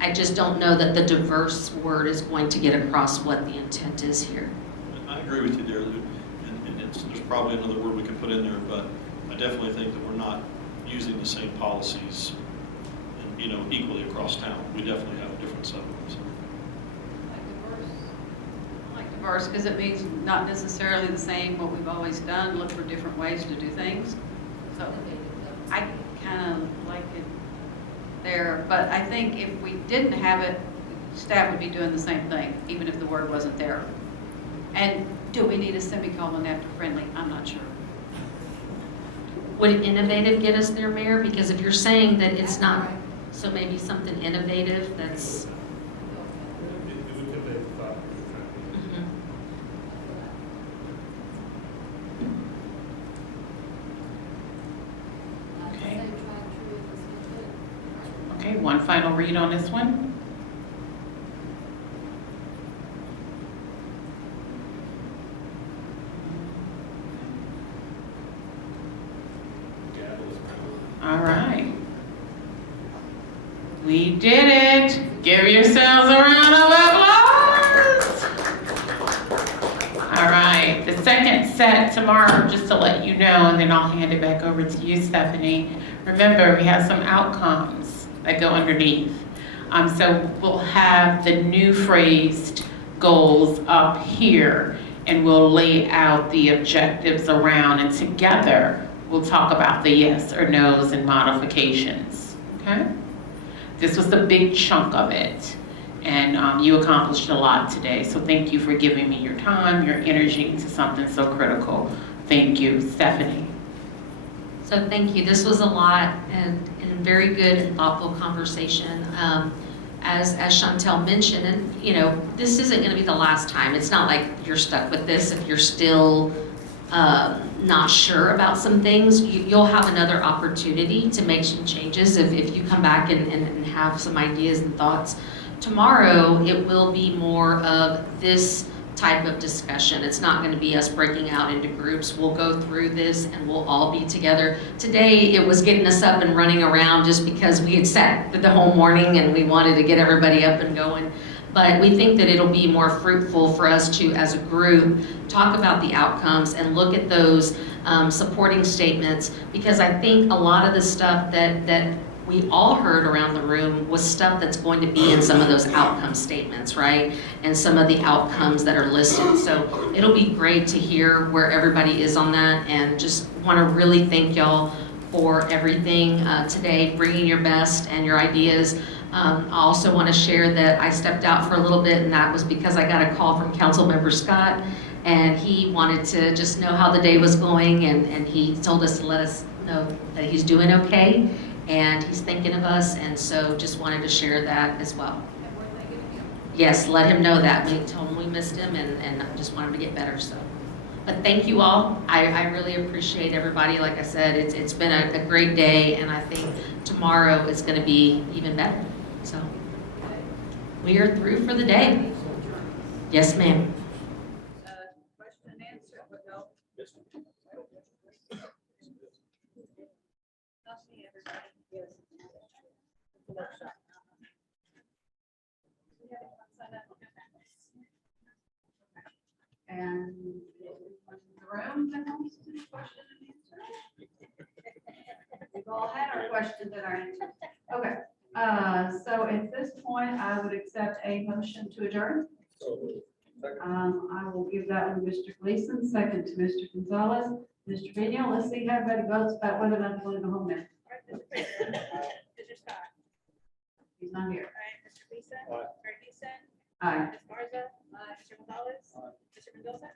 I just don't know that the diverse word is going to get across what the intent is here. I agree with you there, Lou. And there's probably another word we can put in there, but I definitely think that we're not using the same policies, you know, equally across town. We definitely have a different set of them. I like diverse because it means not necessarily the same what we've always done, look for different ways to do things. So I kind of like it there, but I think if we didn't have it, staff would be doing the same thing, even if the word wasn't there. And do we need a semicolon after friendly? I'm not sure. Would innovative get us there, Mayor? Because if you're saying that it's not, so maybe something innovative that's. Okay. Okay, one final read on this one. All right. We did it. Give yourselves a round of applause. All right, the second set tomorrow, just to let you know, and then I'll hand it back over to you, Stephanie. Remember, we have some outcomes that go underneath. So we'll have the new phrased goals up here, and we'll lay out the objectives around, and together we'll talk about the yes or no's and modifications, okay? This was the big chunk of it, and you accomplished a lot today, so thank you for giving me your time, your energy to something so critical. Thank you, Stephanie. So thank you. This was a lot and very good and thoughtful conversation. As Chantel mentioned, and you know, this isn't going to be the last time. It's not like you're stuck with this if you're still not sure about some things. You'll have another opportunity to make some changes if you come back and have some ideas and thoughts. Tomorrow, it will be more of this type of discussion. It's not going to be us breaking out into groups. We'll go through this and we'll all be together. Today, it was getting us up and running around just because we had sat the whole morning and we wanted to get everybody up and going. But we think that it'll be more fruitful for us to, as a group, talk about the outcomes and look at those supporting statements, because I think a lot of the stuff that we all heard around the room was stuff that's going to be in some of those outcome statements, right? And some of the outcomes that are listed. So it'll be great to hear where everybody is on that, and just want to really thank y'all for everything today, bringing your best and your ideas. I also want to share that I stepped out for a little bit, and that was because I got a call from Councilmember Scott, and he wanted to just know how the day was going, and he told us to let us know that he's doing okay, and he's thinking of us, and so just wanted to share that as well. Yes, let him know that. We told him we missed him, and just want him to get better, so. But thank you all. I really appreciate everybody. Like I said, it's been a great day, and I think tomorrow is going to be even better. So we are through for the day. Yes, ma'am. Question and answer. And the room that wants to do question and answer? We've all had our questions and our answers. Okay, so at this point, I would accept a motion to adjourn. I will give that one to Mr. Gleason, second to Mr. Gonzalez. Mr. Pena, let's see how everybody votes about whether or not to go to home now. He's not here. All right, Mr. Gleason. Aye. Mary Houston. Aye. Ms. Garza. Mr. Gonzalez. Mr. Mendoza.